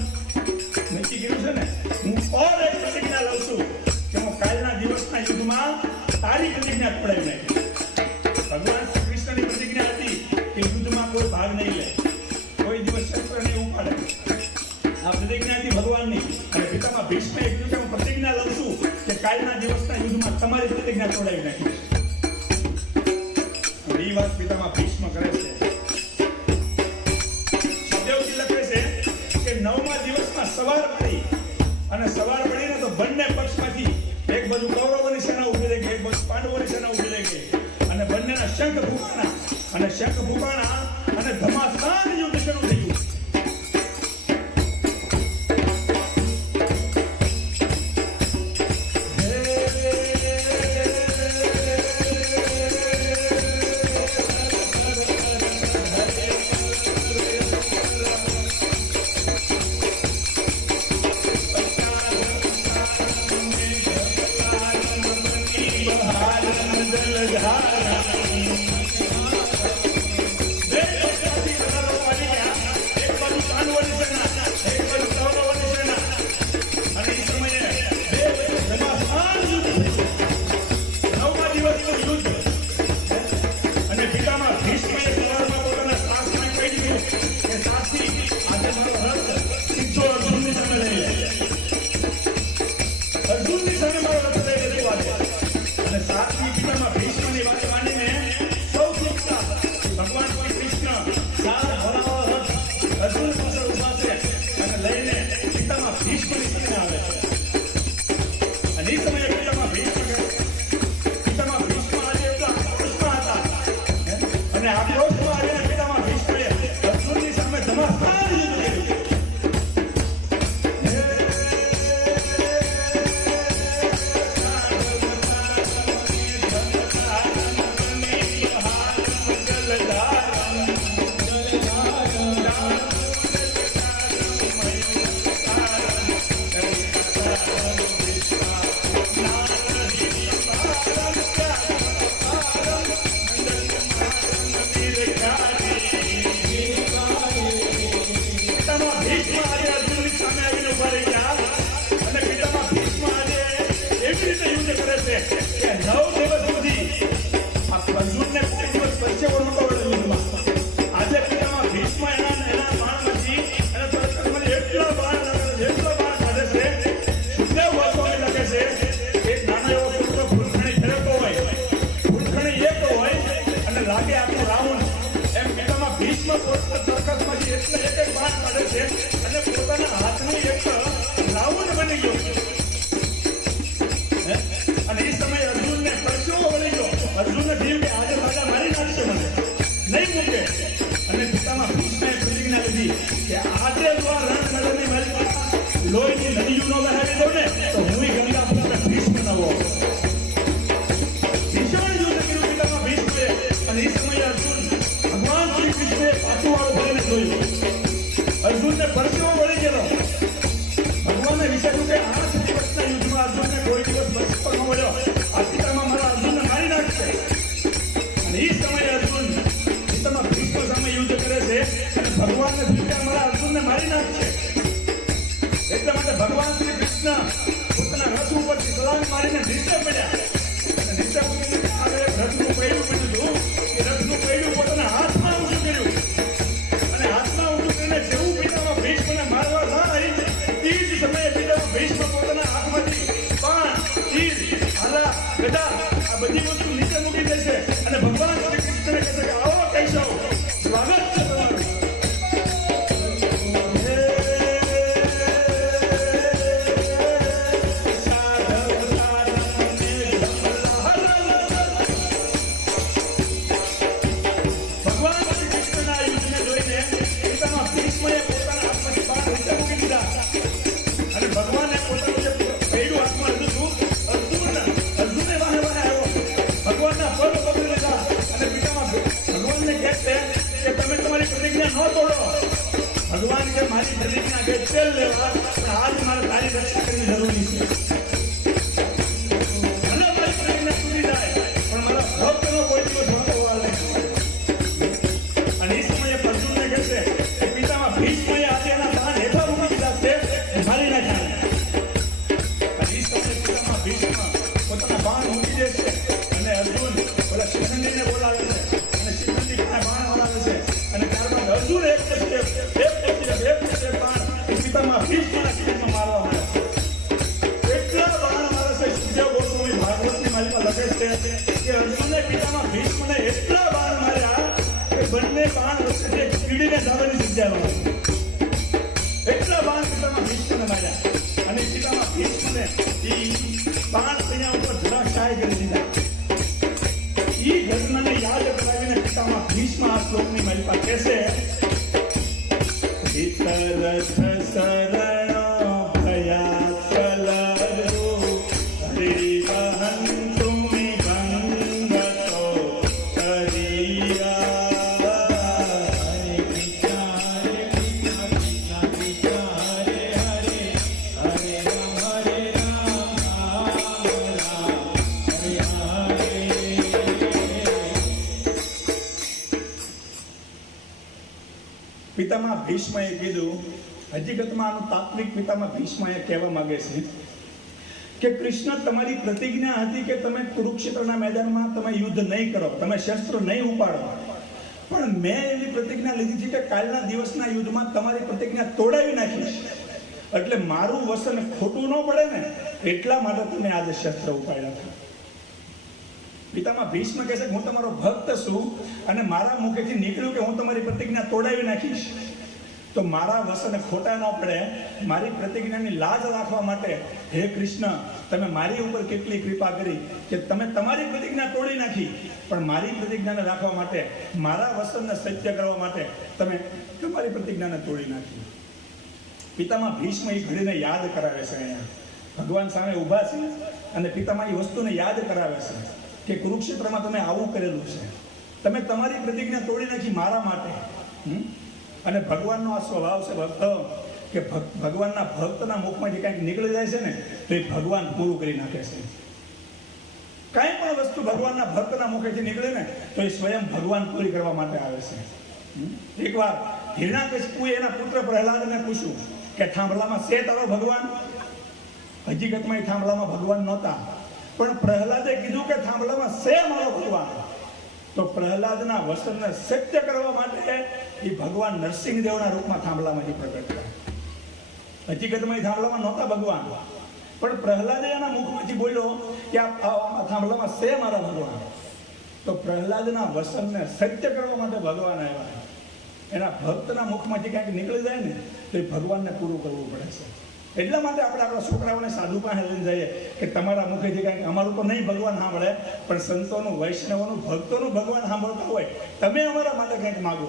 નક્કી કર્યું છે ને, હું ઓર એક પ્રતિજ્ઞા લઉં છું કે હું કાલના દિવસના યુદ્ધમાં તારી પ્રતિજ્ઞા તોડાવી નાખીશ. ભગવાન શ્રી કૃષ્ણની પ્રતિજ્ઞા હતી કે યુદ્ધમાં કોઈ ભાગ નહીં લે, કોઈ દિવસ શસ્ત્ર નહીં ઉપાડે. આ પ્રતિજ્ઞા હતી ભગવાનની. અને પિતામાં ભીષ્મે કીધું કે હું પ્રતિજ્ઞા લઉં છું કે કાલના દિવસના યુદ્ધમાં તમારી પ્રતિજ્ઞા તોડાવી નાખીશ. એ વાત પિતામાં ભીષ્મ કરે છે. સદેવજી લખે છે કે 9મા દિવસમાં સવાર પડી અને સવાર પડીને તો બંને પક્ષમાંથી એક બાજુ કૌરવોની સેના ઉભી રહી ગઈ, એક બાજુ પાંડવોની સેના ઉભી રહી ગઈ અને બંનેના શંખ ફૂંકાણા અને ધમાસાન યુદ્ધ શરૂ થયું. મારી પ્રતિજ્ઞા કે તેલ લેવા, પણ આજ મારે તારી રક્ષા કરવી જરૂરી છે. ભલે મારી પ્રતિજ્ઞા તૂટી જાય, પણ મારા ભક્તનો કોઈ દિવસ વાંધો નહીં. અને એ સમયે અર્જુનને કહેશે કે પિતામાં ભીષ્મએ આજે એના બાણ હેઠા મૂકી દીધા છે, મારી નાખ્યા. અને એ સમયે પિતામાં ભીષ્મ પોતાના બાણ મૂકી દેશે અને અર્જુન ઓલા શિખંડીને બોલાવે છે અને શિખંડી પાસે બાણ વળાવે છે. અને ત્યારબાદ અર્જુન એક બાણ પિતામાં ભીષ્મના શરીરમાં મારવા માંડે છે. એટલા બાણ મારે છે. સુખદેવ ગોસ્વામી ભાગવતની માલિકા લખે છે કે અર્જુને પિતામાં ભીષ્મને એટલા બાણ માર્યા કે બંને બાણ વચ્ચે કીડીને ધાવાની જગ્યા હતી. એટલા બાણ પિતામાં ભીષ્મને માર્યા અને પિતામાં ભીષ્મને એ બાણ તેના ઉપર ધરાશાય કરી દીધા. એ ઘટનાને યાદ કરાવીને પિતામાં ભીષ્મ આ શ્લોકની માલિકા કહેશે પિતરથ શરણો ભયા ચલરો હરિવહંતુ નિબંધતો પિતામાં ભીષ્મએ કીધું. હકીકતમાં આનું તાત્વિક પિતામાં ભીષ્મએ કહેવા માંગે છે કે કૃષ્ણ તમારી પ્રતિજ્ઞા હતી કે તમે કુરુક્ષેત્રના મેદાનમાં તમે યુદ્ધ નહીં કરો, તમે શસ્ત્ર નહીં ઉપાડો, પણ મેં એવી પ્રતિજ્ઞા લીધી છે કે કાલના દિવસના યુદ્ધમાં તમારી પ્રતિજ્ઞા તોડાવી નાખીશ. એટલે મારું વસન ખોટું ન પડે ને એટલા માટે તમે આજે શસ્ત્ર ઉપાડ્યા હતા. પિતામાં ભીષ્મ કહે છે કે હું તમારો ભક્ત છું અને મારા મુખેથી નીકળ્યું કે હું તમારી પ્રતિજ્ઞા તોડાવી નાખીશ, તો મારા વસન ખોટા ન પડે, મારી પ્રતિજ્ઞાની લાજ રાખવા માટે હે કૃષ્ણ તમે મારી ઉપર કેટલી કૃપા કરી કે તમે તમારી પ્રતિજ્ઞા તોડી નાખી, પણ મારી પ્રતિજ્ઞાને રાખવા માટે, મારા વસનને સત્ય કરવા માટે તમે તમારી પ્રતિજ્ઞાને તોડી નાખી. પિતામાં ભીષ્મ એ ઘડીને યાદ કરાવે છે. અહીંયા ભગવાન સામે ઊભા છે અને પિતામાં એ વસ્તુને યાદ કરાવે છે કે કુરુક્ષેત્રમાં તમે આવું કરેલું છે, તમે તમારી પ્રતિજ્ઞા તોડી નાખી મારા માટે. અને ભગવાનનો આ સ્વભાવ છે ભક્ત કે ભગવાનના ભક્તના મુખમાંથી કંઈક નીકળી જાય છે ને તો એ ભગવાન પૂરું કરી નાખે છે. કાંઈ પણ વસ્તુ ભગવાનના ભક્તના મુખેથી નીકળે ને તો એ સ્વયં ભગવાન પૂરી કરવા માટે આવે છે. એકવાર હિરણ્યકશિપુએ એના પુત્ર પ્રહલાદને પૂછ્યું કે થાંભલામાં છે તારો ભગવાન? હકીકતમાં એ થાંભલામાં ભગવાન નહોતા, પણ પ્રહલાદે કીધું કે થાંભલામાં છે મારો ભગવાન. તો પ્રહલાદના વસનને સત્ય કરવા માટે એ ભગવાન નરસિંહદેવના રૂપમાં થાંભલામાંથી પ્રગટ થયા. હકીકતમાં એ થાંભલામાં નહોતા ભગવાન, પણ પ્રહલાદે એના મુખમાંથી બોલ્યો કે આ થાંભલામાં છે મારા ભગવાન. તો પ્રહલાદના વસનને સત્ય કરવા માટે ભગવાન આવ્યા. એના ભક્તના મુખમાંથી ક્યાંક નીકળી જાય ને તો એ ભગવાનને પૂરું કરવું પડે છે. એટલા માટે આપણે આપણા છોકરાઓને સાધુ પાસે લઈને જઈએ કે તમારા મુખેથી કાંઈક, અમારું તો નહીં ભગવાન સાંભળે, પણ સંતોનું, વૈષ્ણવોનું, ભક્તોનું ભગવાન સાંભળતા હોય, તમે અમારા માટે કંઈક માગો.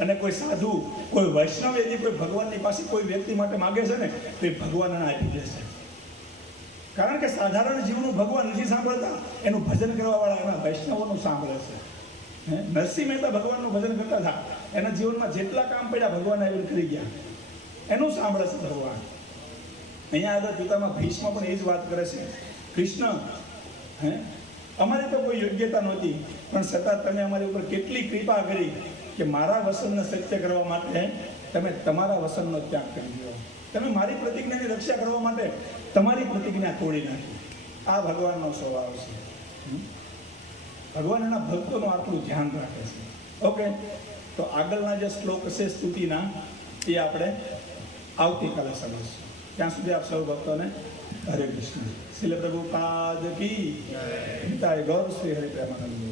અને કોઈ સાધુ, કોઈ વૈષ્ણવ यदि કોઈ ભગવાનની પાસે કોઈ વ્યક્તિ માટે માગે છે ને તો એ ભગવાન એને આપી દેશે. કારણ કે સાધારણ જીવનું ભગવાન નથી સાંભળતા, એનું ભજન કરવાવાળા એના વૈષ્ણવોનું સાંભળે છે. નરસિંહ મહેતા ભગવાનનું ભજન કરતા હતા, એના જીવનમાં જેટલા કામ પડ્યા ભગવાન આવીને કરી ગયા, એનું સાંભળે છે ભગવાન. અહીંયા આગળ પિતામાં ભીષ્મ પણ એ જ વાત કરે છે, કૃષ્ણ અમારે તો કોઈ યોગ્યતા નહોતી, પણ છતાં તમે અમારી ઉપર કેટલી કૃપા કરી કે મારા વસનને સત્ય કરવા માટે તમે તમારા વસનનો ત્યાગ કરી દીધો. તમે મારી પ્રતિજ્ઞાની રક્ષા કરવા માટે તમારી પ્રતિજ્ઞા તોડી નાખી. આ ભગવાનનો સ્વભાવ છે. ભગવાન એના ભક્તોનું આટલું ધ્યાન રાખે છે. ઓકે, તો આગળના જે શ્લોક છે સ્તુતિના એ આપણે આવતીકાલે સમજીશું. ત્યાં સુધી આપ સૌ ભક્તોને હરે કૃષ્ણ. શ્રીલ પ્રભુપાદ કી જય. ગૌર શ્રી હરિ પ્રેમાનંદ.